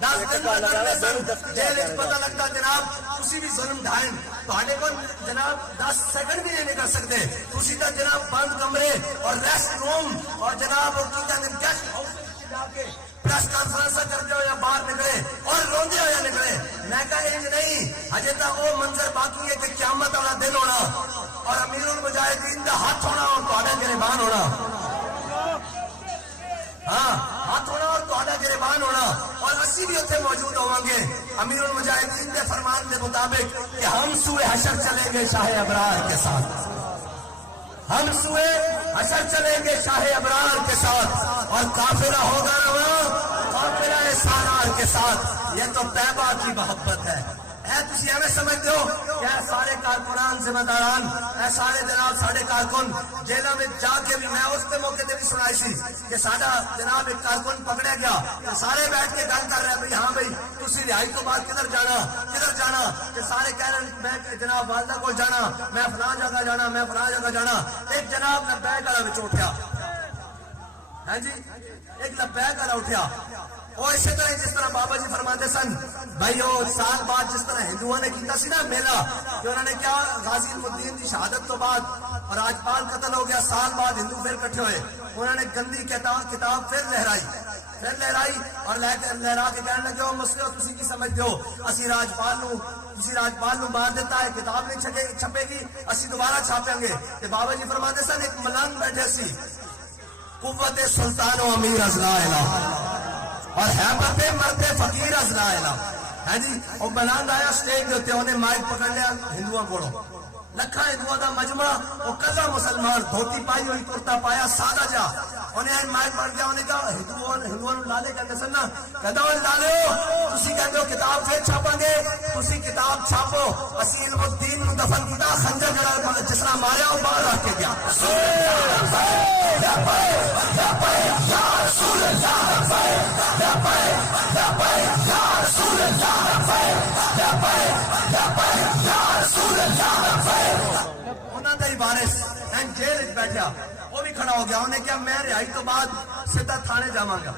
10 دن جیل پتا لگتا جناب تھی بھی ظلم ڈھائیں تے کو جناب 10 سیکنڈ بھی نہیں نکل سکتے. تھی تو جناب بند کمرے اور ریسٹ روم اور جناب گیسٹ ہاؤس جا کے پریس کانفرنس کرتے ہو یا باہر نکلے اور روندے ہو یا نکلے. میں کہا انج نہیں, ہجے تک وہ منظر باقی ہے کہ قیامت والا دن ہونا اور امیر المجاہدین کا ہاتھ ہونا اور تہاڈا گریبان ہونا. ہاں ہاتھ ہونا اور تہاڈا گریبان ہونا, اور اسی بھی اتنے موجود ہوں گے امیر المجاہدین کے فرمان کے مطابق کہ ہم سوئے حشر چلیں گے شاہ ابرار کے ساتھ. ہم سوئے حشر چلیں گے شاہ ابرار کے ساتھ, اور قافلہ ہوگا رواں قافلہ سالار کے ساتھ. یہ تو طیبہ کی محبت ہے. تھی ایویں سمجھتے ہو کہ سارے کارکنان ذمہ داران سارے جناب سارے کارکن جیلوں میں جا کے بھی, میں اس کے موقع پہ بھی سنائی سی کہ ساڈا جناب ایک کارکن پکڑا گیا تو سارے بیٹھ کے گل کر رہے ہیں بھائی ہاں بھائی تھی رہائی تو بعد کدھر جانا کہ سارے کہہ رہے ہیں میں جناب والدہ کو جانا, میں فلاں جگہ جانا, میں فلاں جگہ جانا. ایک جناب لبیک والا بچ اٹھیا, ہاں جی ایک لبیک والا اٹھیا. اور اسی طرح جس طرح بابا جی فرماتے سن بھائی وہ سال بعد جس طرح ہندوؤں نے کیتا سی نا میلہ کہ انہوں نے کیا غازی الدین کی شہادت تو بعد اور راجپال قتل ہو گیا, سال بعد ہندو پھر کٹھے ہوئے, انہوں نے گندی کتاب پھر لہرائی اور لہرا کے کہنے لگے مسئلے تھی کی سمجھتے ہو اسی راجپال نو مار دیتا ہے, کتاب نہیں چھپے گی, اسی دوبارہ چھاپیں گے. کہ بابا جی فرماتے سن ایک ملنگ بیٹھے سی قوت سلطان و امیر از لا الہ اور حیبت مرتے فقیر از لا الہ. ہے جی وہ ملنگ آیا سٹیج دیتے انہیں مائک پکڑ لیا ہندوؤں کو, لکھا ہندوؤں کا مجمع, وہ کلا مسلمان دھوتی پائی ہوئی کرتا پایا سادہ جا, انہیں مائک بن گیا انہیں کہا ہندوؤں لالے کہتے سن نا کہتا ہوں لالے تسی کہتے ہو کتاب پھر چھاپیں گے تسی کتاب چھاپو اسی علم الدین نو دفن کیتا خنجر جڑا جس طرح ماریا وہ باہر رکھ کے گیا انہوں نے بارش جیل بیٹھا وہ بھی کھڑا ہو گیا انہیں کیا میں رہائی تو بعد سیدھا تھانے جاواں گا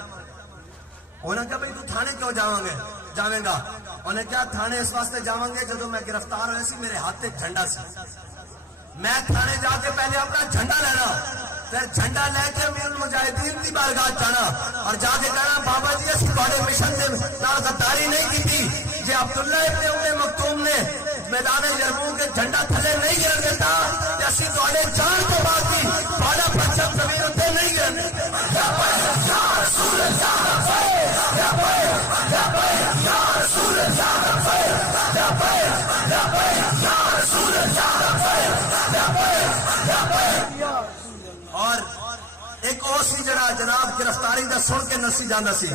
انہیں کہا بھئی تو تھانے کیوں جاویں گا انہیں کیا تھانے اس واسطے جاواں گے جب میں گرفتار ہوئے سی میرے ہاتھ تے جھنڈا سی میں تھانے جا کے پہلے اپنا جھنڈا لینا پھر جھنڈا لے کے امیر المجاہدین کی بارگاہ جانا اور جا کے کہنا بابا جی اسی بڑے مشن سے غداری نہیں کی تھی جی عبداللہ ابن ام مکتوم نے میدان یرموک کے جھنڈا تھلے نہیں گرن دیتا اسی تھوڑے جان تو بعد بھی تھوڑا پرچم زمین اتنے نہیں گرن دیتا اور ایک اور سی جڑا جناب گرفتاری دا سن کے نسی جاندہ سی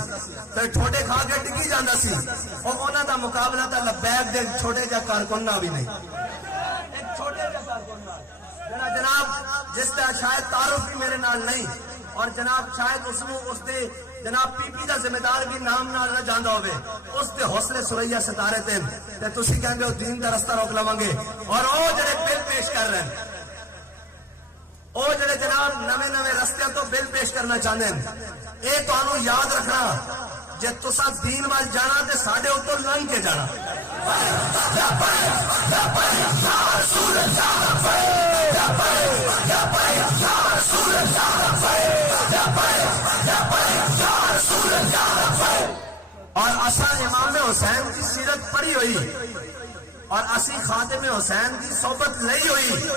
تو ٹھوٹے کھا کے ٹکی جاندہ سی اور انہوں دا مقابلہ تھا لبیک دے چھوٹے جا کارکنہ بھی نہیں ایک چھوٹے جا کارکنہ جناب جس طرح شاید تعارف بھی میرے نال نہیں اور جناب شاید اس دے جناب پی پی دا ذمہ دار بھی نام نال نہ جاندہ ہوئے اس دے حوصلے سریا ستارے تھے تے تسی کہیں گے دین دا رستہ روک لوانگے اور وہ جڑے بل پیش کر رہے ہیں وہ جڑے جناب نوے نوے رستے تو بل پیش کرنا چاہتے ہیں اے تو انہوں یاد رکھنا جے تسا دین وال جانا تے ساڑھے اتو لنگ کے جانا اور اسا امام حسین کی سیرت پڑھی ہوئی اور اسی خاتم حسین کی صحبت لئی ہوئی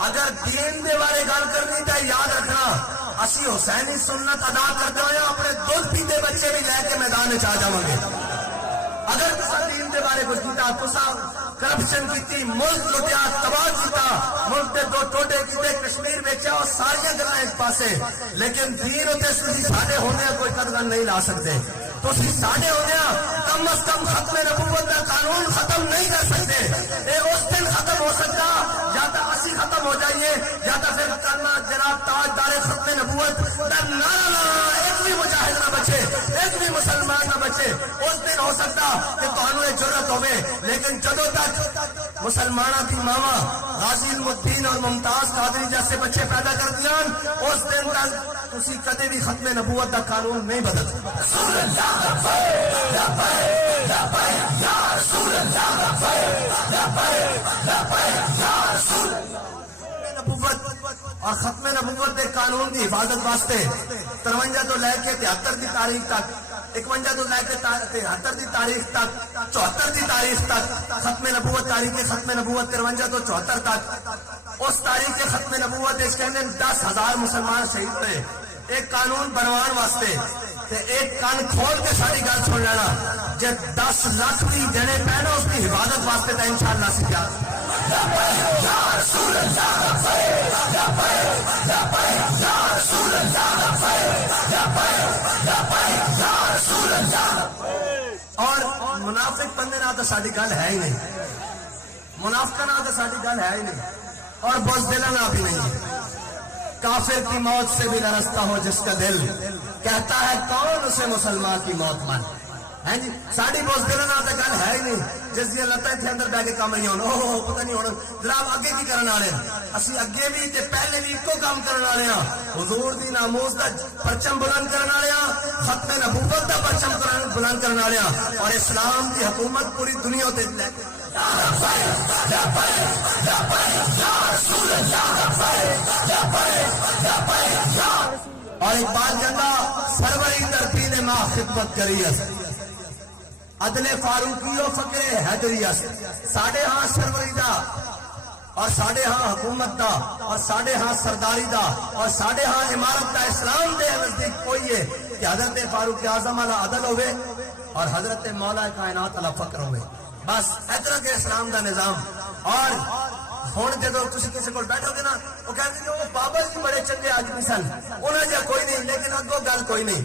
اگر دین دے بارے گل کرنی تو یاد رکھنا اسی حسینی سنت ادا کرتے ہوئے اپنے دودھ پیتے بچے بھی لے کے میدان میں چاہ جاؤں گے اگر تسا دین دے بارے کچھ کیتا تسا کرپشن کیتی ملک لٹیا تباہ کیتا ملک دے دو ٹوٹے کیتے کشمیر بیچا اور ساری گلاں ایک پاسے لیکن دین ہوتے تسی ساڈے ہونے کوئی قدغن نہیں لا سکتے تسی ساڈے ہونے کم از کم ختم نبوت کا قانون ختم نہیں کر سکتے اے اس دن ختم ہو سکتا یا تو اسی ختم ہو جائیے یا تو پھر کلمہ جناب تاجدار ختم نبوت در نعرہ ایک بھی مجاہد نہ بچے ایک بھی مسلمان نہ بچے اس دن ہو سکتا کہ تانوں یہ ضرورت ہوئے لیکن جدو تک مسلمانہ کی ماما غازی علم الدین اور ممتاز قادری جیسے بچے پیدا کر دیا اس دن تک تسی کدے بھی ختم نبوت کا قانون نہیں بدل رسول اللہ اور ختم نبوت کے قانون کی حفاظت واسطے 53 تو لے کے 73 کی تاریخ تک 51 تو لے کے 73 کی تاریخ تک 74 کی تاریخ تک ختم نبوت تاریخ ختم نبوت 53 تو 74 تک اس تاریخ کے ختم نبوت اس کے اندر 10,000 مسلمان شہید ہوئے ایک قانون بنوان واسطے ایک کان کھول کے ساری گل سن لینا جب 10 لاکھ بھی دینے پہنا اس کی حفاظت واسطے تو انشاءاللہ سے کیا اور منافق بندے نہ تو ساری گل ہے ہی نہیں منافقہ نہ تو ساری گل ہے ہی نہیں اور بزدلانہ بھی نہیں کافر کی موت سے بھی لرزتا ہو جس کا دل کہتا ہے کون اسے مسلمان کی موت مان ہے جی ساڑی بزدلانہ تو گل ہے ہی نہیں جس دیا لتا تھے اندر بہ کے کام نہیں ہونا پتہ نہیں ہونا جناب اگے کی کرنا رہے ہیں اسی اگے بھی تے پہلے بھی کو کام کرنا رہے ہیں حضور دی ناموز دا پرچم بلند کرنا رہے ہیں ختم نبوت دا پرچم بلند کرنا رہے ہیں اور اسلام کی حکومت پوری دنیا تے لے اور ایک بات جنگا سروری درپی نے ماں خدمت کری ہے عدل فاروقی و فقر حیدریت ساڑھے ہاں سروری دا اور ساڑھے ہاں حکومت دا اور ساڑھے ہاں سرداری دا اور ساڑھے ہاں امارت دا اسلام دے نزدیک کوئی ہے کہ حضرت فاروق اعظم علی عدل ہوئے اور حضرت مولا کائنات علی فقر ہوئے بس ادھر کے اسلام دا نظام اور ہوں جب تھی کسی کو بیٹھو گے نا وہ کہتے ہیں وہ بابا جی بڑے چنگے آدمی سن انہیں جا کوئی نہیں لیکن اگوں گل کوئی نہیں.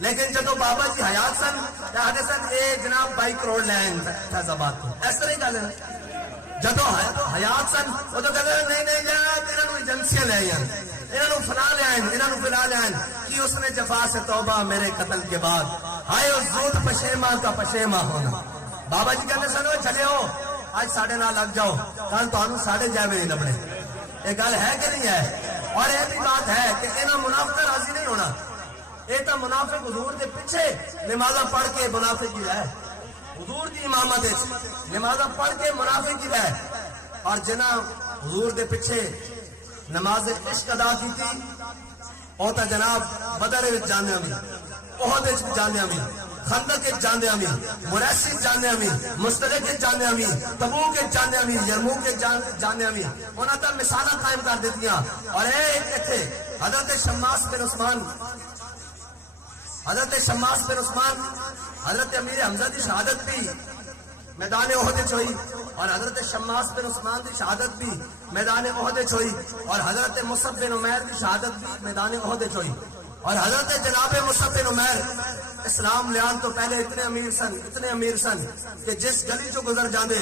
لیکن جدو بابا جی حیات سن آتے سن اے جناب 22 کروڑ لین فیض آباد کو, اس طرح ہی گل ہے. جدو حیات سن وہ تو کہتے نہیں نہیں انہوں ایجنسیاں لے آئیں, انہوں فلا لے آئیں, انہوں فلا لے آئیں کہ اس نے جفا سے توبہ میرے قتل کے بعد ہائے اس زود پشیماں کا پشیماں ہونا. بابا جی کہتے سن چلے ہو آج ساڑھے نہ لگ جاؤ, کل تو ساڑھے جائے نہیں لبنے. یہ گل ہے کہ نہیں ہے؟ اور یہ بھی بات ہے کہ انہوں منافق راضی نہیں ہونا. یہ تو منافق حضور کے پیچھے نمازاں پڑھ کے منافق کی ہے, حضور کی امامت نمازاں پڑھ کے منافق کی ہے. اور جنہ حضور کے پیچھے نماز عشق ادا کی تھی وہ تو جناب بدر جانے بھی, احد جانے بھی, خندق جانے بھی, مریسی جانے بھی, مستلق جانے بھی, تبوک جانے بھی, یرموک جانے بھی, انہوں نے مثالیں قائم کر دیتی. اور ایک تھے حضرت شماس بن عثمان, حضرت شماس بن عثمان حضرت امیر حمزہ کی شہادت بھی میدان احد ہوئی, اور حضرت شماس بن عثمان کی شہادت بھی میدان احد ہوئی, اور حضرت مصعب بن عمیر کی شہادت بھی میدان احد ہوئی. اور حضرت جناب مصعب بن عمیر اسلام لیان تو پہلے اتنے امیر سن کہ جس گلی چو گزر جاندے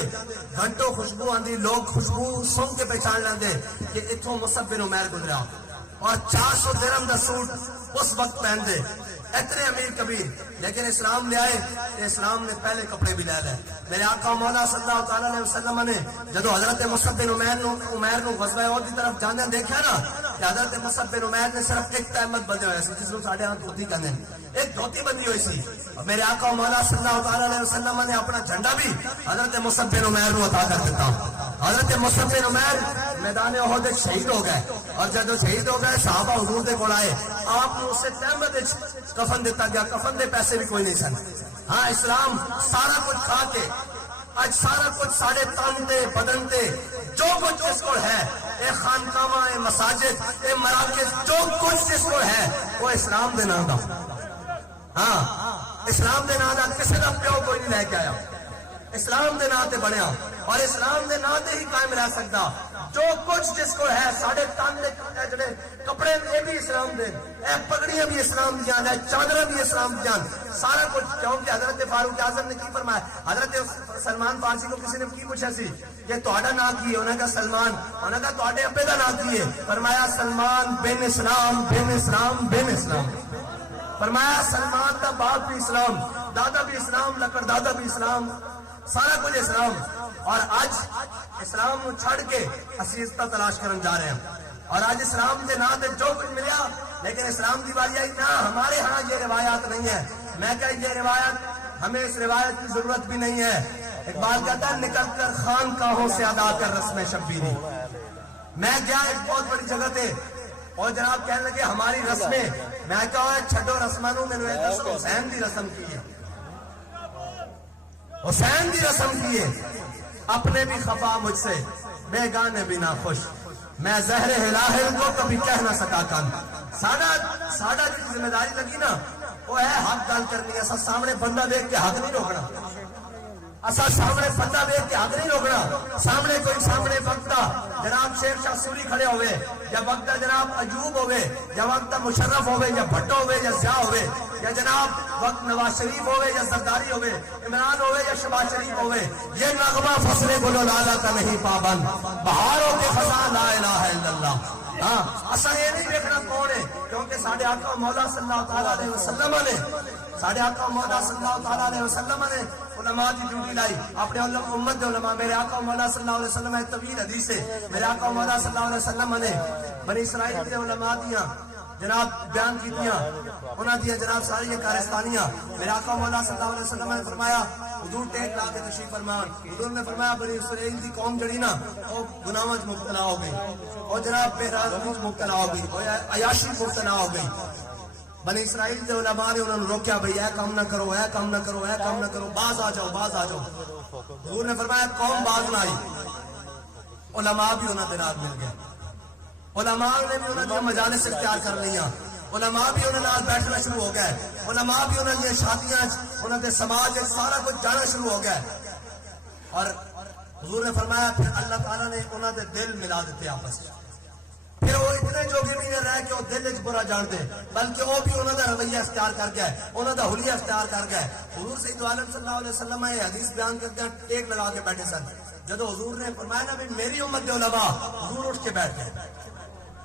گھنٹوں خوشبو آندی, لوگ خوشبو سن کے پہچان لیندے کہ اتوں مصعب بن عمیر گزرا, اور 400 درہم دا سوٹ اس وقت پہن دے, اتنے امیر کبیر. لیکن اسلام لے آئے کہ اسلام نے پہلے کپڑے بھی لے لے. میرے آقا مولا صلی اللہ تعالی علیہ وسلم نے جدو حضرت مصعب بن عمیر کو غزوہ احد کی طرف جانے دیکھا نا کہ حضرت مصعب بن عمیر نے صرف ایک تہمت بندے ہوئے سی, جس کو ساڑھے ہاں دھوتی کہتے ہیں, ایک دھوتی بندی ہوئی سی. اور میرے آقا مولا صلی اللہ تعالی علیہ وسلم نے اپنا جھنڈا بھی حضرت مصعب بن عمیر کو عطا کر دیتا. حضرت مصعب بن عمیر میدان احد شہید ہو گئے, اور جب شہید ہو گئے صحابہ حضور دے کول آئے, آپ نے اسے تہمت کفن دیتا گیا, کفن دے پیسے بھی کوئی نہیں سن. ہاں اسلام سارا کچھ کھا کے اج سارا کچھ ساڑے تن دے بدن دے جو کچھ جس کو ہے, اے خانقاواں, اے مساجد, اے مراکز, جو کچھ جس کو ہے وہ اسلام دے نام دا. ہاں اسلام دے نام دا کسی دا پیو کوئی نہیں لے کے آیا, اسلام دے نام تے بنیا, اور اسلام دے نام تے ہی قائم رہ سکتا. جو کچھ جس کو ہے ساڑھے تن دے جڑے کپڑے یہ بھی اسلام دے, اے پگڑیاں بھی اسلام دی جان, اے چادر بھی اسلام دی جان, سارا کچھ. کیونکہ حضرت فاروق اعظم نے کی فرمایا, حضرت سلمان فارسی کو کسی نے کی پوچھا سی کہ تہاڈا نام کی ہے, انہوں نے کہا سلمان, انہوں نے کہا تہاڈے ابے دا نام کی ہے, فرمایا سلمان بن اسلام بن اسلام بن اسلام. فرمایا سلمان دا باپ بھی اسلام, دادا بھی اسلام, لکڑ دادا بھی اسلام, سارا کچھ اسلام. اور آج اسلام نو چھڑ کے اسی عزت تلاش کرن جا رہے ہیں, اور آج اسلام کے نام سے جو کچھ ملیا, لیکن اسلام کی باری آئی نہ ہمارے ہاں یہ روایات نہیں ہے. میں کہ یہ روایت ہمیں اس روایت کی ضرورت بھی نہیں ہے. اقبال کہتا ہے نکل کر خانقاہوں سے ادا کر رسم شبیری. میں گیا ایک بہت بڑی جگہ تھے اور جناب کہنے لگے ہماری رسمیں, میں کہا چھڈو رسموں میں نے حسین کی رسم کی ہے, حسین کی رسم کی ہے. اپنے بھی خفا مجھ سے بیگانے بھی نہ خوش, میں زہر ہلاہل کو کبھی کہہ نہ سکا کن. ساڈا جو ذمہ داری لگی نا وہ ہے حق گل کرنی. ایسا سامنے بندہ دیکھ کے حق نہیں روکنا, ایسا سامنے بندہ دیکھ کے حق نہیں روکنا. سامنے کوئی سامنے وقتا جناب شیر شاہ سوری کھڑے ہوئے, یا وقتا جناب ایوب ہوئے, یا وقتا مشرف ہوئے, یا بھٹو ہوئے, یا ضیاء ہوئے, یا جناب وقت نواز شریف ہوئے, یا زرداری ہوئے, عمران ہوئے, یا شہباز شریف ہوئے, یہ نغمہ فصل گل و لالا کا نہیں پابند, بہاروں کے خزاں لا الہ الا اللہ. ہاں اصل یہ نہیں دیکھنا کون ہے, کیونکہ ساڈے آقا مولا صلی اللہ تعالی علیہ وسلم نے, ساڈے آقا مولا صلی اللہ تعالی علیہ وسلم نے علماء کی ڈیوٹی لائی, اپنے امت دے علماء. میرے آقا مولا صلی اللہ علیہ وسلم ایک طویل حدیث ہے, میرے آقا مولا صلی اللہ علیہ وسلم نے بنی اسرائیل کے علماء دیاں جناب بیان کیتیاں, انہاں دیاں جناب ساری یہ کارستانیاں. میرے آقا مولا صلی اللہ علیہ وسلم نے فرمایا حضور ٹیک لا کے تشریف فرمان, حضور نے فرمایا بنی اسرائیل کی قوم جڑی نا وہ گناہاں وچ مبتلا ہو گئی, اور جناب بہراج وچ مبتلا ہو گئی, اور عیاشی مبتلا ہو گئی. بنی اسرائیل کے علماء نے انہوں نے روکیا, بھئی اے کام نہ کرو, اے کام نہ کرو, اے کام نہ کرو, باز آ جاؤ, باز آ جاؤ. حضور نے فرمایا قوم باز نہ آئی, علماء بھی انہوں نے نال مل گئے, علماء نے بھی انہوں نے مجالس اختیار کر لیا, علماء بھی انہوں نے بیٹھنا شروع ہو گئے, علماء بھی انہوں نے شادیاں انہوں نے سماج سارا کچھ جانا شروع ہو گئے. اور حضور نے فرمایا پھر اللہ تعالیٰ نے انہوں نے دل ملا دیتے آپس میں, پھر وہ اتنے جوگے بھی نہ رہ کے وہ دل وچ برا جان دے، بلکہ وہ بھی انہوں دا رویہ اختیار کر گئے، انہوں دا حلیہ اختیار کر گئے۔ حضور سید عالم صلی اللہ علیہ وسلم یہ حدیث بیان کرتے ہیں، ٹیک لگا کے بیٹھے سن۔ جب حضور نے فرمایا نا بھی میری امت کے علماء، حضور اٹھ کے بیٹھ گئے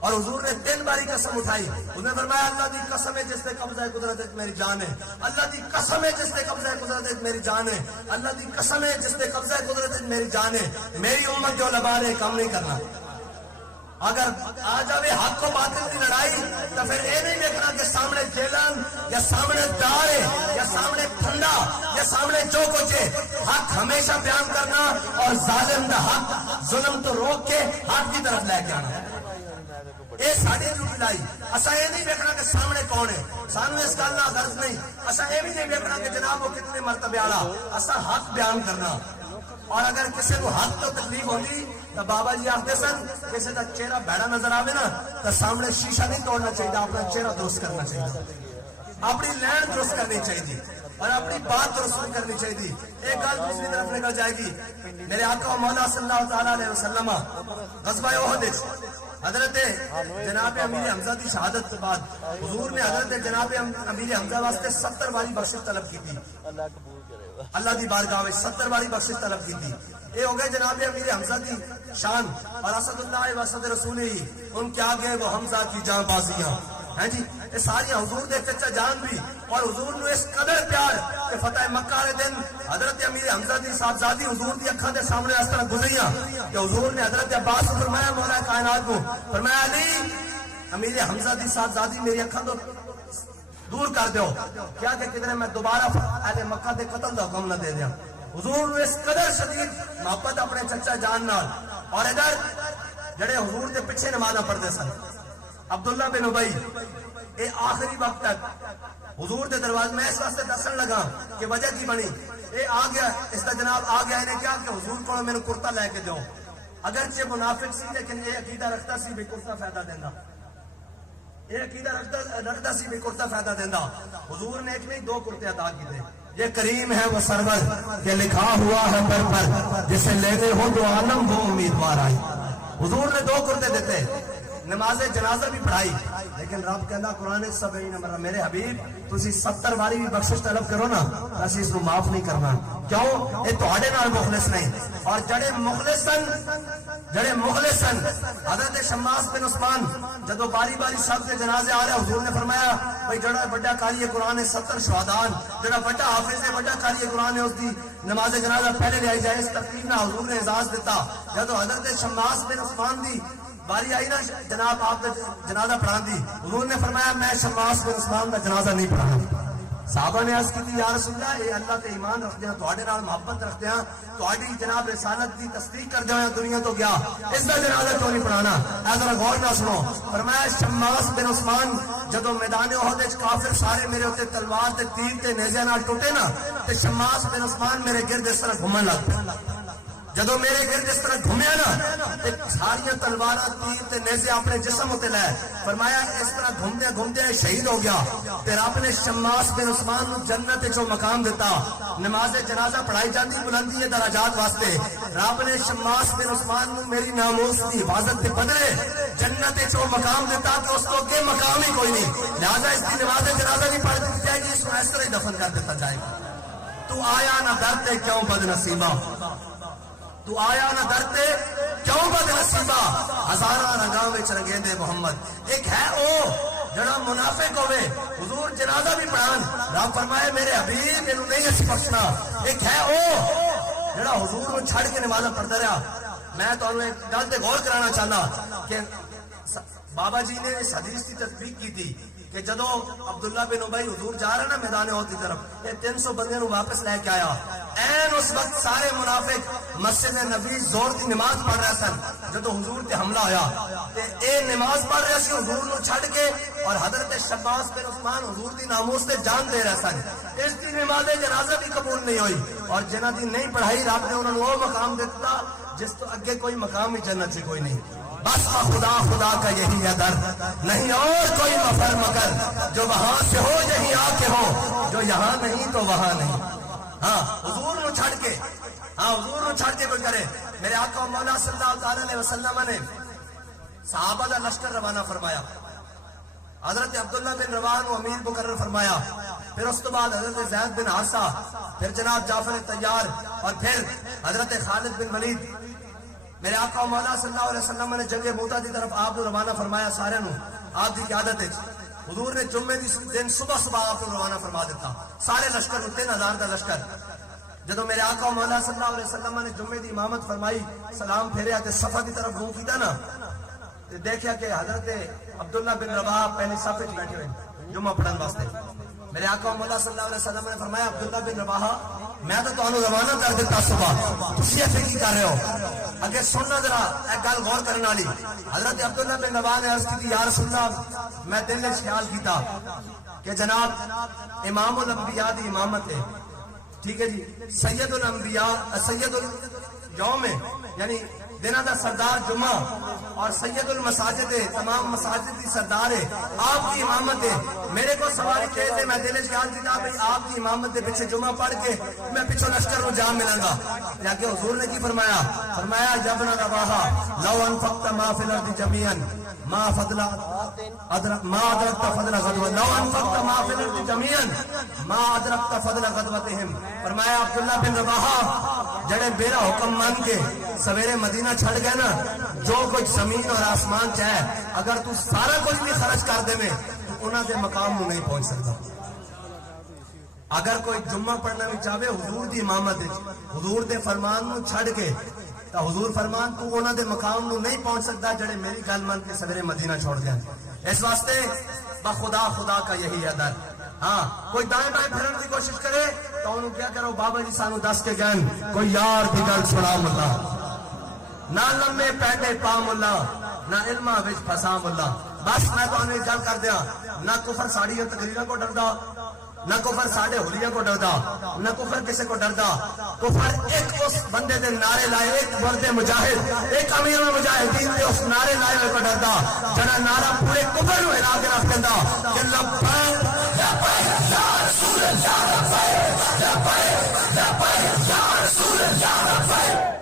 اور حضور نے 3 باری قسم اٹھائی۔ انہوں نے فرمایا اللہ دی قسم ہے جس نے قبضہ قدرت ہے میری جان ہے، اللہ دی قسم ہے جس نے قبضہ قدرت ہے میری جان ہے، اللہ دی قسم ہے جس نے قبضہ قدرت ہے میری جان ہے، میری امت کے علماء نے کام نہیں کرنا۔ اگر آ جاوے حق و باطل کی لڑائی تو پھر یہ نہیں دیکھنا کہ سامنے جیلن یا سامنے دار ہے یا سامنے ٹھنڈا یا سامنے جو کچھ ہے، حق ہمیشہ بیان کرنا اور ظالم دا حق ظلم تو روک کے حق کی طرف لے کے آنا۔ یہ ساری ڈیوٹی لائی۔ اسا یہ نہیں دیکھنا کہ سامنے کون ہے، سانو اس گل نہ غرض نہیں۔ اسا یہ بھی نہیں دیکھنا کہ جناب وہ کتنے مرتبے والا، اسا حق بیان کرنا۔ اور اگر کسی کو حق تو تکلیف ہوتی تو بابا جی آختے سن کسی کا چہرہ بیڑا نظر آئے نا تو سامنے شیشہ نہیں توڑنا چاہیے، اپنا چہرہ درست کرنا چاہیے، اپنی لین درست کرنی چاہیے اور اپنی بات درست کرنی چاہیے۔ ایک گل دوسری طرف نکل جائے گی۔ میرے آقا مولا صلی اللہ تعالیٰ علیہ وسلم غزوہ احد حضرت جناب امیر حمزہ کی شہادت کے بعد حضور نے حضرت جناب امیر حمزہ واسطے 70 باری بخشش طلب کی تھی، اللہ کی بارگاہ میں 70 باری بخشش طلب کی تھی۔ یہ ہو گئے جناب امیر حمزہ کی شان، اور اسد اللہ واسد رسول ہی ان کے آگے وہ حمزہ کی جاں بازیاں ہیں جی۔ یہ ساری حضور دے چچا جان بھی اور حضور نے اس قدر پیار کہ فتح مکہ والے دن حضرت امیر حمزہ دی صاحبزادی حضور دی اکھاں دے سامنے اس طرح گزریاں کہ حضور نے حضرت عباس کو فرمایا مولا کائنات کو فرمایا علی امیر حمزہ دی صاحبزادی میری اکھاں تو دور کر دیو، کیا کہ کدھر میں دوبارہ اہل مکہ دے قتل دا حکم نہ دے دیا۔ حضور نے اس قدر شدید محبت اپنے چچا جان نال۔ اور ادھر جڑے حضور دے پیچھے نمازاں پڑھتے سن عبداللہ بن ابی، اے آخری وقت تک حضور دے دروازے میں اس واسطے دسن لگا کہ وجہ کی بنی، اے آ گیا اس دا جناب آ گیا، انہیں کیا کہ حضور کو میرے کرتا لے کے دو، اگرچہ منافق سی لیکن یہ عقیدہ رکھتا سی بھی کرتا فائدہ دینا، یہ عقیدہ رکھتا سی بھی کرتا فائدہ دینا۔ حضور نے ایک نہیں 2 کرتے عطا کی تھے۔ یہ کریم ہے وہ سرور کہ لکھا ہوا ہے پر جسے لینے ہو تو عالم وہ امیدوار آئی۔ حضور نے 2 کرتے دیتے، نماز جنازہ بھی پڑھائی، لیکن رب کہنا قرآن 70 نمبر میرے حبیب تسی 70 باری بھی بخشش طلب کرو نا اسی اس کو معاف نہیں کرنا۔ کیوں؟ یہ تہاڈے نال مخلص نہیں۔ اور جڑے مخلص سن حضرت شماس بن عثمان جدو باری باری سب کے جنازے آ رہے حضور نے فرمایا بھائی جڑا بڑا قاری قرآن ہے 70 شہداء، جڑا بڑا حافظ ہے بڑا قاری قرآن ہے اس کی نماز جنازہ پہلے لے آئی جائے۔ اس ترتیب نہ حضور نے اعزاز دیتا۔ جدو حضرت شماس بن عثمان دی باری آئی نا جناب آپ جنازہ پڑھان دی، حضور نے فرمایا میں شماس بن عثمان کا جنازہ نہیں پڑھانا۔ صحابہ نے عرض کی تھی یا رسول اللہ اے اللہ تے ایمان رکھتے ہیں، تواڈے نال محبت رکھتے ہیں، تواڈی جناب رسالت دی تصدیق کر جائیں دنیا تو گیا، اس کا جنازہ کیوں نہیں پڑھانا؟ اے ذرا غور نہ سنو۔ فرمایا شماس بن عثمان جدو میدان احد وچ کافر سارے میرے اوتے تلوار تے تیر تے نیزے نال ٹوٹے نا تے شماس بن عثمان میرے گرد اس طرح گھومن لگ پے۔ جدو میرے گرد اس طرح گھومیا نا ساری تلوار تیر تے نیزے اپنے جسم ہوتے لے، فرمایا اس طرح گھومدے گھومدے شہید ہو گیا۔ تے رب نے شماس بن عثمان نو جنت وچ مقام دیتا۔ نماز جنازہ پڑھائی جاتی بلندی درجات واسطے، رب نے شماس بن عثمان نو میری ناموس کی حفاظت کے بدلے جنت وچ مقام دیتا کہ اس کو اگے مقام ہی کوئی نہیں، لہذا اس کی نماز جنازہ نہیں پڑھ دی جائے گی، اس کو اس طرح ہی دفن کر دیتا جائے گا۔ تو آیا نہ ڈرتے کیوں بد نصیبہ، تو آیا نہ ڈرتے کیوں بد نصیبہ، ہزاراں رنگاں وچ رنگیندے محمد۔ ایک ہے او جڑا منافق ہوئے حضور جنازہ بھی پڑھان، رب فرمائے میرے حبیب انہوں نہیں اس بخشنا۔ ایک ہے او جڑا حضور کو چھڑ کے نمازاں پڑھتا رہا۔ میں تو ایک گل تے غور کرانا چاہنا کہ بابا جی نے اس حدیث کی تصدیق کی تھی کہ جدو عبداللہ بن ابی حضور جا رہا نا میدان احد کی طرف، یہ 300 بندے نو واپس لے کے آیا۔ این اس وقت سارے منافق مسجد نبی زور دی نماز پڑھ رہے سن جدو حضور تے حملہ ہویا، تے اے نماز پڑھ رہے سی حضور نو چھڑ کے، اور حضرت شماس بن عثمان حضور دی ناموس تے جان دے رہے سن۔ اس دی نماز جنازہ بھی قبول نہیں ہوئی، اور جنہاں دی نہیں پڑھائی رب نے انہوں نے وہ مقام دیتا جس تو اگے کوئی مقام ہی جنت سے کوئی نہیں۔ بس خدا خدا کا یہی ہے در، نہیں اور کوئی مفر مگر، جو وہاں سے ہو یہیں آ کے ہو، جو یہاں نہیں تو وہاں نہیں۔ ہاں حضور نو چھڑ کے، ہاں حضور نو چھڑ کے کوئی کرے۔ میرے آقا مولا صلی اللہ علیہ وسلم نے صحابہ کا لشکر روانہ فرمایا. حضرت عبداللہ بن رواحہ کو امیر مقرر فرمایا. پھر اس کے بعد حضرت زید بن حارثہ، پھر جناب جعفر طیار، اور پھر حضرت خالد بن ولید. میرے آقا و مولا صلی اللہ علیہ وسلم نے جنگ موتا کی طرف آپ کو روانہ فرمایا. سارے نو آپ کی قیادت ہے. حضور نے جمعے کی دن صبح صبح آپ کو روانہ فرما دیتا. سارے لشکر 3000 کا لشکر. جدو میرے آقا و مولا صلی اللہ علیہ وسلم نے جمعے کی امامت فرمائی، سلام پھیریا تے صفا کی طرف منہ کیتا نا، تے دیکھیا کہ حضرت عبداللہ بن رواحہ پہلے صف وچ بیٹھے ہوئے جمعہ پڑھن واسطے. میرے آقا و مولا صلی اللہ علیہ وسلم نے فرمایا عبداللہ بن رواحہ میں تو تانوں روانہ کر دیتا صبح، تسی ایتھے کی کر رہے ہو؟ اگے سننا ذرا ایک گل غور کرنے والی. حضرت عبداللہ بن رواحہ نے عرض کی یا رسول اللہ میں دل وچ خیال کیتا کہ جناب امام الانبیاء دی امامت ہے، ٹھیک ہے جی، سید الانبیاء سید اليوم ہے، یعنی دنوں کا سردار جمعہ، اور سید المساجد ہے، تمام مساجد کی سردار ہے، آپ کی امامت ہے. میرے کو سواری تیز ہے، میں دل خیال کیا بھائی آپ کی امامت کے پیچھے جمعہ پڑھ کے میں پیچھے لشکر کو جا ملاں گا. لیکن حضور نے کی فرمایا؟ فرمایا یا ابن رواحہ لو انفقت ما فی الارض جميعا ما فضل ما ادرکت فضل غدوہ، لو انفقت ما فی الارض جميعا ما ادرکت فضل غدوتہم. فرمایا عبداللہ بن رواحہ جڑے میرا حکم مان کے سویرے مدینہ چھڑ گئے نا، جو کچھ زمین اور آسمان چاہے اگر تو سارا کچھ بھی خرچ کر دے تو انہاں دے مقام نو نہیں پہنچ سکتا. اگر کوئی جمعہ پڑھنا بھی چاہے حضور دی امامت حضور دے فرمان نو چھڑ کے تو حضور فرمان تو انہاں دے مقام نو نہیں پہنچ سکتا جڑے میری گل مان کے سویرے مدینہ چھوڑ گئے. اس واسطے بخدا خدا کا یہی ادر. ہاں کوئی دائیں بائیں پھرن کی کوشش کرے تو انہوں کیا کرو بابا جی سانو دس کے گئن کوئی یار دی گل چھڑا ملا، نہ لمے پیٹے پا ملا، نہ علمہ وچ پھسا ملا. بس میں تو انہیں گل کر دیا، نہ کفر ساڑی اور تقریرہ کو ڈردا، نہ کفر ساڑے حلیہ کو ڈردا، نہ کفر کسے کو ڈردا. کفر ایک اس بندے دے نعرے لائے، ایک مرد مجاہد، ایک امیر مجاہدین دے اس نعرے لائے ہوئے کو ڈردا جڑا نعرہ پورے کفر نو ہلا کے رکھ دیندا کہ لبیک لبیک یا رسول اللہ، لبیک لبیک لبیک یا رسول اللہ لبیک.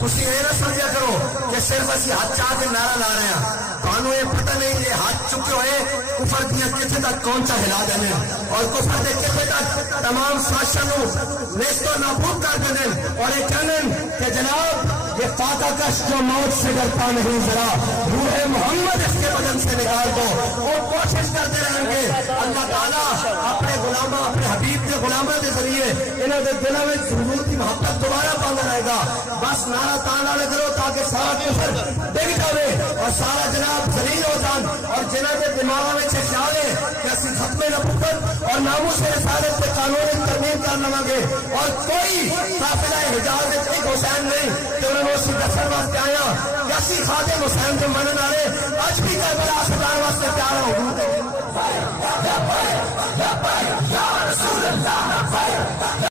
تسی یہ نہ سمجھا کرو کہ صرف اسی ہاتھ چاہ کے نعرہ لا رہے ہیں، کانوں یہ پتہ نہیں یہ ہاتھ چکے ہوئے کفر دیا کتنے تک کون سا ہلا دینے اور کفر دے کتنے تک تمام ساشنوں نیست و نابود کر دینے اور یہ کہنے کہ جناب یہ فاقہ کش جو موت سے ڈرتا نہیں ذرا روح محمد اس کے بدن سے نکال دو. وہ کوشش کرتے رہیں گے. اللہ تعالیٰ اپنے غلامہ اپنے حبیب کے غلامہ کے ذریعے انہوں نے دلوں میں حضور کی محبت دوبارہ پانا رہے گا. بس نعرہ تانا نہ کرو تاکہ سارا کفر ڈگ جاوے اور سارا جناب ذلیل ہو جان اور جنہاں کے دماغوں میں خیال ہے کہ اسی ختم نبوت اور ناموس رسالت کے قانون ترمیم کر لواں گے اور کوئی قافلہ حجاز ایک حسین نہیں کہ انہوں نے اسی دسن واسطے آیا کہ اسی خادم حسین کے منن والے اج بھی کربلا سے جان واسطے پیار ہو.